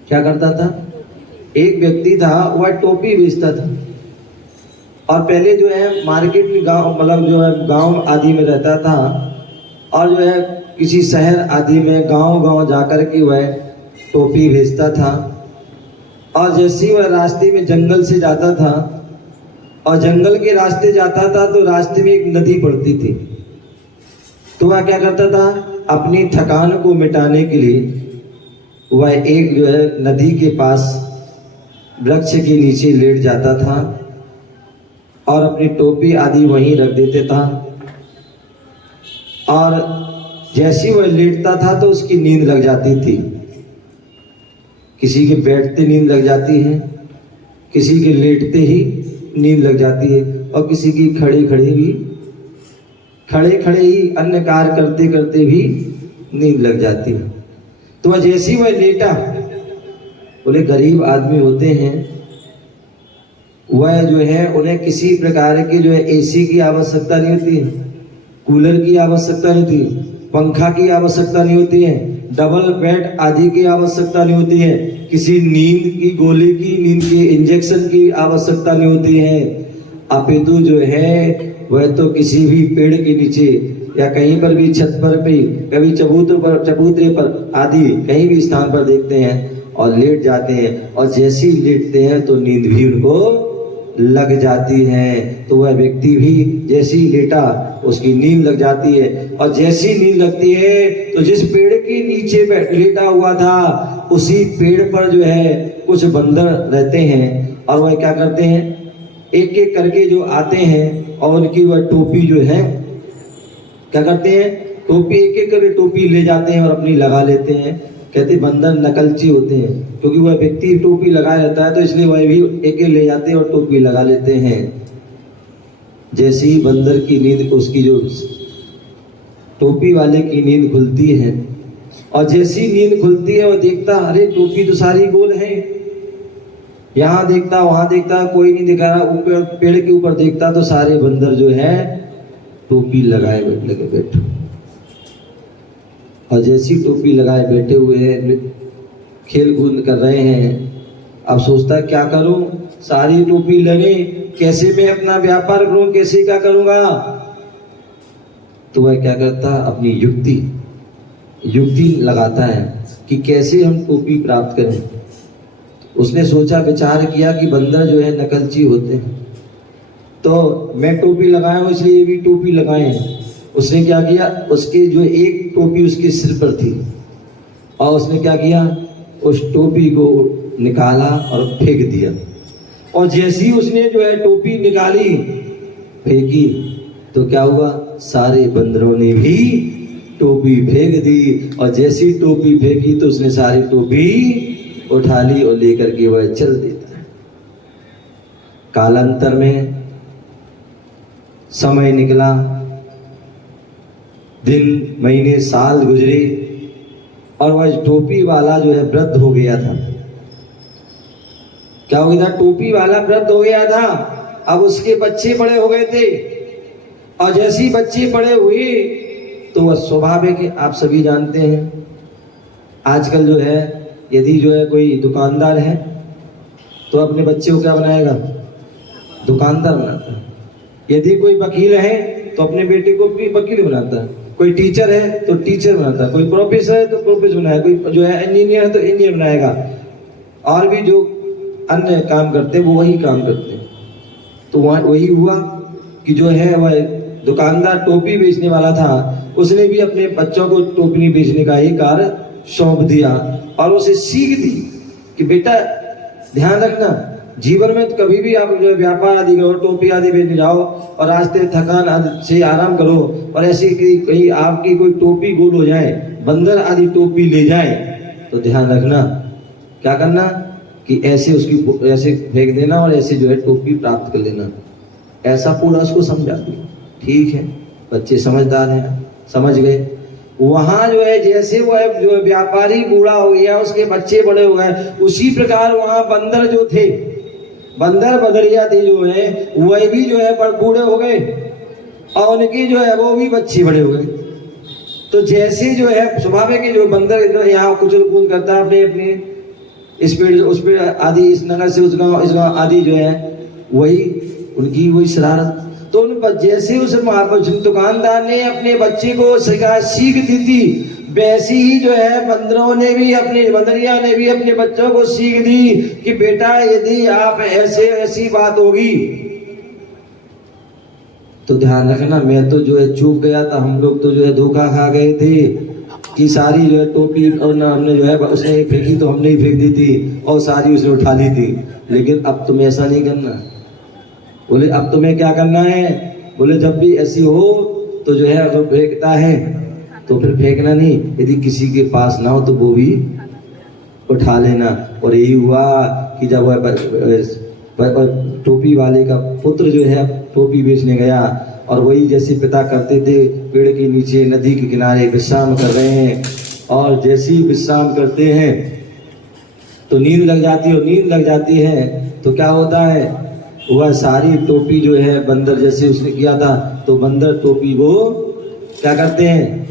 क्या करता था, एक व्यक्ति था वह टोपी बेचता था। और पहले जो है मार्केट में, गांव मतलब जो है गांव आदि में रहता था, और जो है किसी शहर आदि में गांव जाकर के वह टोपी बेचता था। और जैसे ही वह रास्ते में जंगल से जाता था, और जंगल के रास्ते जाता था, तो रास्ते में एक नदी पड़ती थी। तो वह क्या करता था, अपनी थकान को मिटाने के लिए वह एक जो है नदी के पास वृक्ष के नीचे लेट जाता था और अपनी टोपी आदि वहीं रख देते था। और जैसे वह लेटता था तो उसकी नींद लग जाती थी। किसी के बैठते नींद लग जाती है, किसी के लेटते ही नींद लग जाती है, और किसी की खड़े खड़े ही अन्य कार्य करते करते भी नींद लग जाती है। तो वह जैसे ही वह लेटा, बोले गरीब आदमी होते हैं, वह जो है उन्हें किसी प्रकार की जो है एसी की आवश्यकता नहीं होती है, कूलर की आवश्यकता नहीं होती, पंखा की आवश्यकता नहीं होती है, डबल बेड आदि की आवश्यकता नहीं होती है, किसी नींद की गोली की, नींद के इंजेक्शन की आवश्यकता नहीं होती है। अपितु जो है वह तो किसी भी पेड़ के नीचे या कहीं पर भी छत पर भी, कभी चबूतरे पर आदि कहीं भी स्थान पर देखते हैं और लेट जाते हैं, और जैसे ही लेटते हैं तो नींद भी उनको लग जाती है। तो वह व्यक्ति भी जैसे ही लेटा उसकी नींद लग जाती है, और जैसी नींद लगती है तो जिस पेड़ के नीचे लेटा हुआ था उसी पेड़ पर जो है कुछ बंदर रहते हैं, और वह क्या करते हैं, एक एक करके जो आते हैं और उनकी वह टोपी जो है क्या करते हैं, टोपी एक एक करके टोपी ले जाते हैं और अपनी लगा लेते हैं। कहते बंदर नकलची होते हैं, क्योंकि वह व्यक्ति टोपी लगाए रहता है तो इसलिए वह भी एक एक ले जाते हैं और टोपी लगा लेते हैं। जैसे ही बंदर की नींद, उसकी जो टोपी वाले की नींद खुलती है, और जैसी नींद खुलती है वो देखता अरे टोपी तो सारी गोल है, यहाँ देखता वहां देखता कोई नहीं दिखा रहा, ऊपर पेड़ के ऊपर देखता तो सारे बंदर जो है टोपी लगाए बैठे, और जैसी टोपी लगाए बैठे हुए हैं, खेल कूद कर रहे हैं। अब सोचता क्या करूं, सारी टोपी लगे, कैसे मैं अपना व्यापार करूं, कैसे क्या करूंगा। तो वह क्या करता, अपनी युक्ति लगाता है कि कैसे हम टोपी प्राप्त करें। उसने सोचा, विचार किया कि बंदर जो है नकलची होते हैं, तो मैं टोपी लगाया हूं इसलिए ये भी टोपी लगाए हैं। उसने क्या किया, उसकी जो एक टोपी उसके सिर पर थी, और उसने क्या किया, उस टोपी को निकाला और फेंक दिया। और जैसे ही उसने जो है टोपी निकाली, फेंकी, तो क्या हुआ, सारे बंदरों ने भी टोपी फेंक दी, और जैसी टोपी फेंकी तो उसने सारी टोपी उठा ली और लेकर के वह चल देता है। कालांतर में समय निकला, दिन महीने साल गुजरे, और वह टोपी वाला जो है वृद्ध हो गया था। क्या हो गया था, टोपी वाला वृद्ध हो गया था। अब उसके बच्चे बड़े हो गए थे, और जैसे ही बच्चे बड़े हुए तो वह स्वाभाविक है, आप सभी जानते हैं आजकल जो है, यदि जो है कोई दुकानदार है तो अपने बच्चे को क्या बनाएगा? दुकानदार बनाता है। यदि कोई वकील है तो अपने बेटे को भी वकील बनाता है, कोई टीचर है तो टीचर बनाता है, कोई प्रोफेसर है तो प्रोफेसर बनाएगा, कोई जो है इंजीनियर है तो इंजीनियर बनाएगा, और भी जो अन्य काम करते हैं वो वही काम करते हैं। तो वहाँ वही हुआ कि जो है वह दुकानदार टोपी बेचने वाला था, उसने भी अपने बच्चों को टोपी बेचने का ही कार्य सौंप दिया और उसे सीख दी कि बेटा ध्यान रखना, जीवन में तो कभी भी आप जो है व्यापार आदि करो, टोपी आदि बेचने जाओ और रास्ते थकान आदि से आराम करो, और ऐसी कहीं आपकी कोई टोपी गोल हो जाए, बंदर आदि टोपी ले जाए, तो ध्यान रखना क्या करना कि ऐसे उसकी ऐसे फेंक देना और ऐसे जो है टोपी प्राप्त कर लेना। ऐसा पूरा उसको समझा दिया। ठीक है, बच्चे समझदार हैं, समझ गए। वहां जो है जैसे वह जो है व्यापारी बूढ़ा हो गया, उसके बच्चे बड़े हो गए, उसी प्रकार वहां बंदर जो थे, बंदर बदरिया थे जो है, वह भी जो है बूढ़े हो गए और उनकी जो है वो भी बच्चे बड़े हो गए। तो जैसे जो है स्वाभाविक है, जो बंदर जो यहाँ कुचल कूद करता है अपने अपने इस पेड़ उस पेड़ आदि, इस नगर से उस गांव आदि जो है, वही उनकी वही शरारत। तो उन जैसे उस दुकानदार ने अपने बच्चे को सीख दी थी, वैसी ही जो है बंदरों ने भी बंदरिया ने भी अपने बच्चों को सीख दी कि बेटा यदि आप ऐसी बात होगी तो ध्यान रखना। मैं तो जो है चूक गया था, हम लोग तो जो है धोखा खा गए थे कि सारी जो है टोपी और ना हमने जो है उसने फेंकी तो हमने ही फेंक दी थी और सारी उसने उठा ली थी, लेकिन अब तुम्हें ऐसा नहीं करना। बोले अब तुम्हें क्या करना है? बोले जब भी ऐसी हो तो जो है अगर फेंकता है तो फिर फेंकना नहीं, यदि किसी के पास ना हो तो वो भी उठा लेना। और यही हुआ कि जब वह टोपी वाले का पुत्र जो है टोपी बेचने गया, और वही जैसे पिता करते थे, पेड़ के नीचे नदी के किनारे विश्राम कर रहे हैं, और जैसे ही विश्राम करते हैं तो नींद लग जाती है, और नींद लग जाती है तो क्या होता है, वह सारी टोपी जो है बंदर जैसे उसने किया था, तो बंदर टोपी को क्या करते हैं,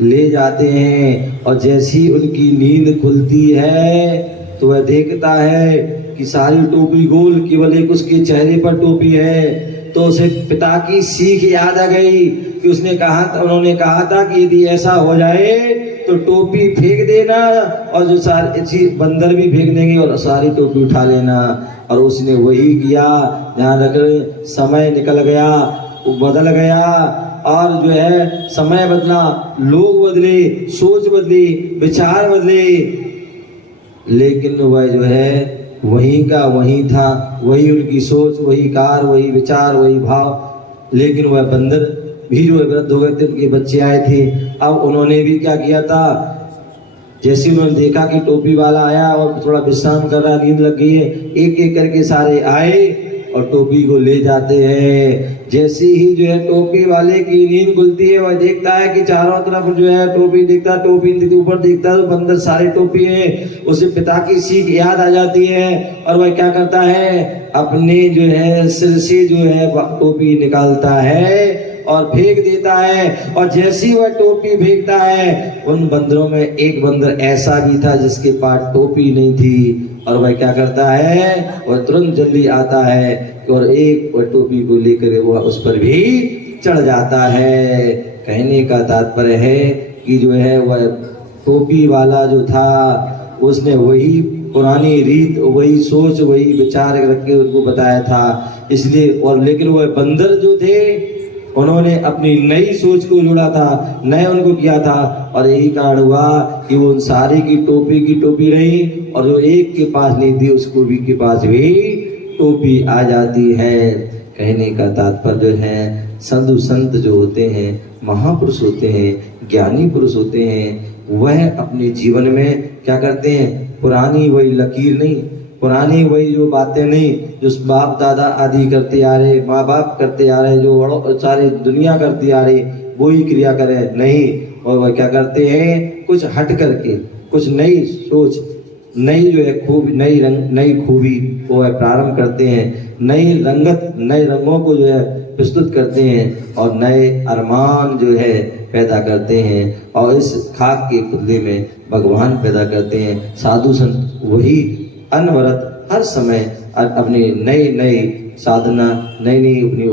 ले जाते हैं। और जैसी उनकी नींद खुलती है तो वह देखता है कि सारी टोपी गोल, केवल एक उसके चेहरे पर टोपी है। तो उसे पिता की सीख याद आ गई कि उन्होंने कहा था कि यदि ऐसा हो जाए तो टोपी फेंक देना, और जो सारी बंदर भी फेंक देंगे और सारी टोपी उठा लेना। और उसने वही किया। ध्यान रखें, समय निकल गया, बदल गया, और जो है समय बदला, लोग बदले, सोच बदली, विचार बदले, लेकिन वह जो है वही का वही था, वही उनकी सोच, वही कार, वही विचार, वही भाव। लेकिन वह बंदर भी जो है वृद्ध हो गए थे, उनके बच्चे आए थे। अब उन्होंने भी क्या किया था, जैसे उन्होंने देखा कि टोपी वाला आया और थोड़ा विश्राम कर रहा, नींद लग गई है, एक एक करके सारे आए और टोपी को ले जाते हैं। जैसे ही जो है टोपी वाले की नींद खुलती है, वह देखता है कि चारों तरफ जो है टोपी दिखता, टोपी ऊपर दिखता है तो बंदर सारे टोपी है। उसे पिता की सीख याद आ जाती है और वह क्या करता है, अपने जो है सिर से जो है टोपी निकालता है और फेंक देता है। और जैसे ही वह टोपी फेंकता है, उन बंदरों में एक बंदर ऐसा भी था जिसके पास टोपी नहीं थी, और वह क्या करता है, वह तुरंत जल्दी आता है और एक वह टोपी को लेकर वह उस पर भी चढ़ जाता है। कहने का तात्पर्य है कि जो है वह टोपी वाला जो था, उसने वही पुरानी रीत, वही सोच, वही विचार रख के उनको बताया था, इसलिए। और लेकिन वह बंदर जो थे, उन्होंने अपनी नई सोच को जोड़ा था, नए उनको किया था, और यही कारण हुआ कि वो उन सारे की टोपी रही, और जो एक के पास नहीं थी उसको भी के पास भी टोपी आ जाती है। कहने का तात्पर्य जो है, साधु संत जो होते हैं, महापुरुष होते हैं, ज्ञानी पुरुष होते हैं, वह अपने जीवन में क्या करते हैं, पुरानी वही लकीर नहीं, पुरानी वही जो बातें नहीं, जो बाप दादा आदि करते आ रहे, माँ बाप करते आ रहे, जो सारी दुनिया करती आ रही, वही क्रिया करें नहीं। और वह क्या करते हैं, कुछ हट करके, कुछ नई सोच, नई जो है नई खूबी वो है प्रारंभ करते हैं, नई रंगत नए रंगों को जो है प्रस्तुत करते हैं और नए अरमान जो है पैदा करते हैं और इस खाक के पुतले में भगवान पैदा करते हैं। साधु संत वही अनवरत हर समय अपनी नई साधना नई अपनी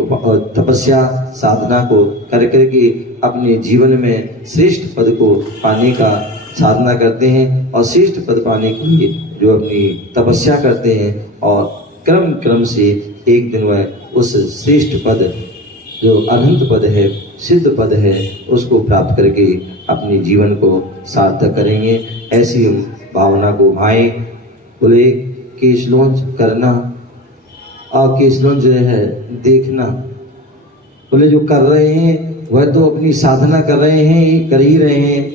तपस्या साधना को कर करके अपने जीवन में श्रेष्ठ पद को पाने का साधना करते हैं और श्रेष्ठ पद पाने के लिए जो अपनी तपस्या करते हैं और क्रम से एक दिन वह उस श्रेष्ठ पद जो अनंत पद है, सिद्ध पद है, उसको प्राप्त करके अपने जीवन को सार्थक करेंगे। ऐसी हम भावना को भाएं। बोले केश लॉन्च करना और केश लॉन्च जो है देखना। बोले जो कर रहे हैं वह तो अपनी साधना कर रहे हैं, कर ही रहे हैं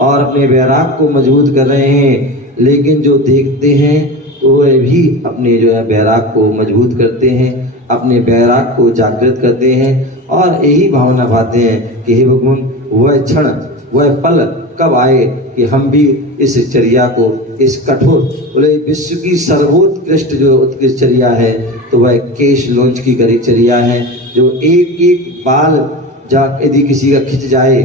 और अपने वैराग को मजबूत कर रहे हैं, लेकिन जो देखते हैं वह भी अपने जो है वैराग को मजबूत करते हैं, अपने वैराग को जागृत करते हैं और यही भावना पाते हैं कि हे भगवान वह क्षण वह पल कब आए कि हम भी इस चर्या को, इस कठोर बोले विश्व की सर्वोत्कृष्ट जो उत्कृष्ट चर्या है तो वह केश लॉन्च की करी चर्या है। जो एक बाल यदि किसी का खिंच जाए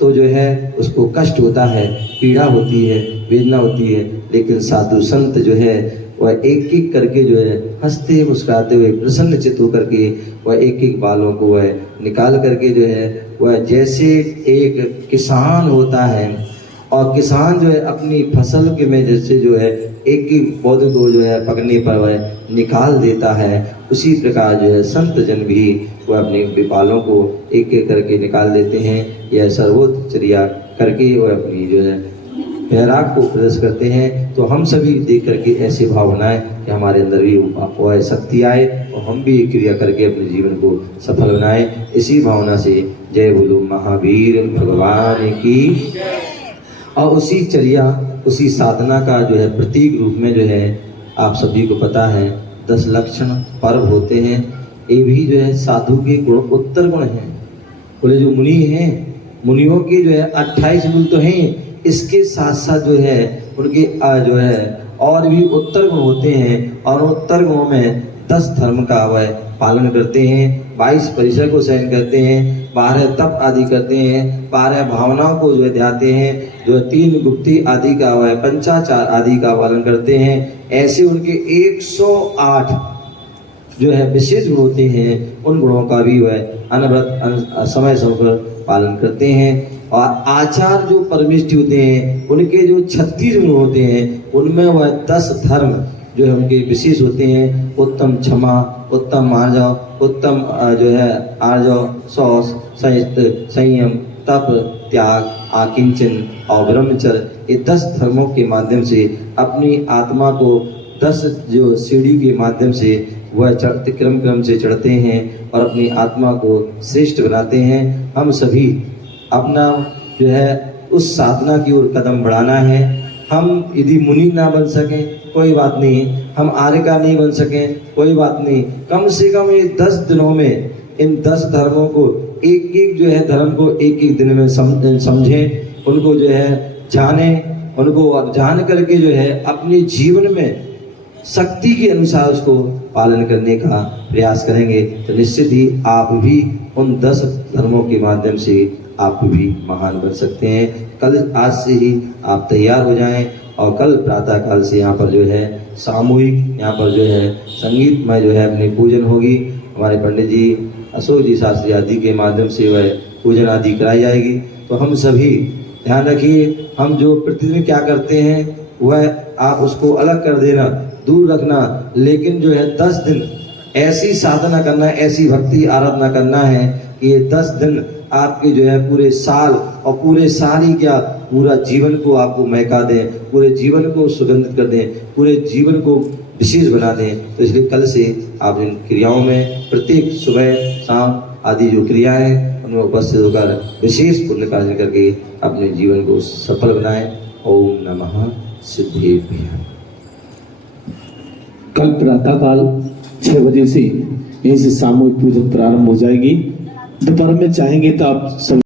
तो जो है उसको कष्ट होता है, पीड़ा होती है, वेदना होती है, लेकिन साधु संत जो है वह एक करके जो है हंसते मुस्कुराते हुए प्रसन्न चित्त होकर के वह एक बालों को वह निकाल करके जो है वह जैसे एक किसान होता है और किसान जो है अपनी फसल के में जैसे जो है एक पौधे को जो है पकने पर वह निकाल देता है, उसी प्रकार जो है संत जन भी वह अपने बालों को एक करके निकाल देते हैं। यह सर्वोच्च चर्या करके वह अपनी जो है वैराग को प्रदर्शित करते हैं। तो हम सभी देख करके ऐसी भावनाएं कि हमारे अंदर भी वह शक्ति आए और हम भी क्रिया करके अपने जीवन को सफल बनाएं। इसी भावना से जय बोलो महावीर भगवान की। और उसी चर्या उसी साधना का जो है प्रतीक रूप में जो है आप सभी को पता है 10 लक्षण पर्व होते हैं। ये भी जो है साधु के गुण उत्तर गुण हैं। बोले जो मुनि हैं मुनियों के जो है 28 गुण तो हैं, इसके साथ साथ जो है उनके जो है और भी उत्तर गुण होते हैं और उत्तर गुणों में 10 धर्म का वह पालन करते हैं, 22 परिसर को सहन करते हैं, 12 तप आदि करते हैं, 12 भावनाओं को जो है ध्याते हैं, जो 3 गुप्ती आदि का वह पंचाचार आदि का पालन करते हैं। ऐसे उनके 108 जो है विशेष गुण होते हैं, उन गुणों का भी वह अनवरत समय पर पालन करते हैं। और आचार जो परमिष्ट होते हैं उनके जो 36 गुण होते हैं, उनमें वह 10 धर्म जो है उनके विशेष होते हैं। उत्तम क्षमा, उत्तम मार्जव, उत्तम जो है आर्जव, शौच, संयम, तप, त्याग, आकिंचन और ब्रह्मचर्य, ये 10 धर्मों के माध्यम से अपनी आत्मा को 10 जो सीढ़ी के माध्यम से वह चढ़ते क्रम से चढ़ते हैं और अपनी आत्मा को श्रेष्ठ बनाते हैं। हम सभी अपना जो है उस साधना की ओर कदम बढ़ाना है। हम यदि मुनि ना बन सकें कोई बात नहीं, हम आर्य का नहीं बन सकें कोई बात नहीं, कम से कम ये 10 दिनों में इन 10 धर्मों को एक जो है धर्म को एक दिन में समझें, उनको जो है जानें, उनको जान करके जो है अपने जीवन में शक्ति के अनुसार उसको पालन करने का प्रयास करेंगे तो निश्चित ही आप भी उन 10 धर्मों के माध्यम से आप भी महान बन सकते हैं। कल आज से ही आप तैयार हो जाएं और कल प्रातः काल से यहाँ पर जो है सामूहिक यहाँ पर जो है संगीतमय जो है अपनी पूजन होगी। हमारे पंडित जी अशोक जी शास्त्री आदि के माध्यम से वह पूजन आदि कराई जाएगी। तो हम सभी ध्यान रखिए, हम जो प्रतिदिन क्या करते हैं वह आप उसको अलग कर देना, दूर रखना, लेकिन जो है 10 दिन ऐसी साधना करना है, ऐसी भक्ति आराधना करना है कि ये 10 दिन आपके जो है पूरे साल और पूरे साल ही क्या पूरा जीवन को आपको महका दें, पूरे जीवन को सुगंधित कर दें, पूरे जीवन को विशेष बना दें। तो इसलिए कल से आप इन क्रियाओं में प्रत्येक सुबह शाम आदि जो क्रियाएं हैं उनमें उपस्थित होकर विशेष पुण्य कार्य करके अपने जीवन को सफल बनाएं। ओम नमः सिद्धेभ्यः। कल प्रातःकाल 6 बजे से यहीं से सामूहिक पूजन प्रारंभ हो जाएगी। दोपहर में चाहेंगे तो आप सब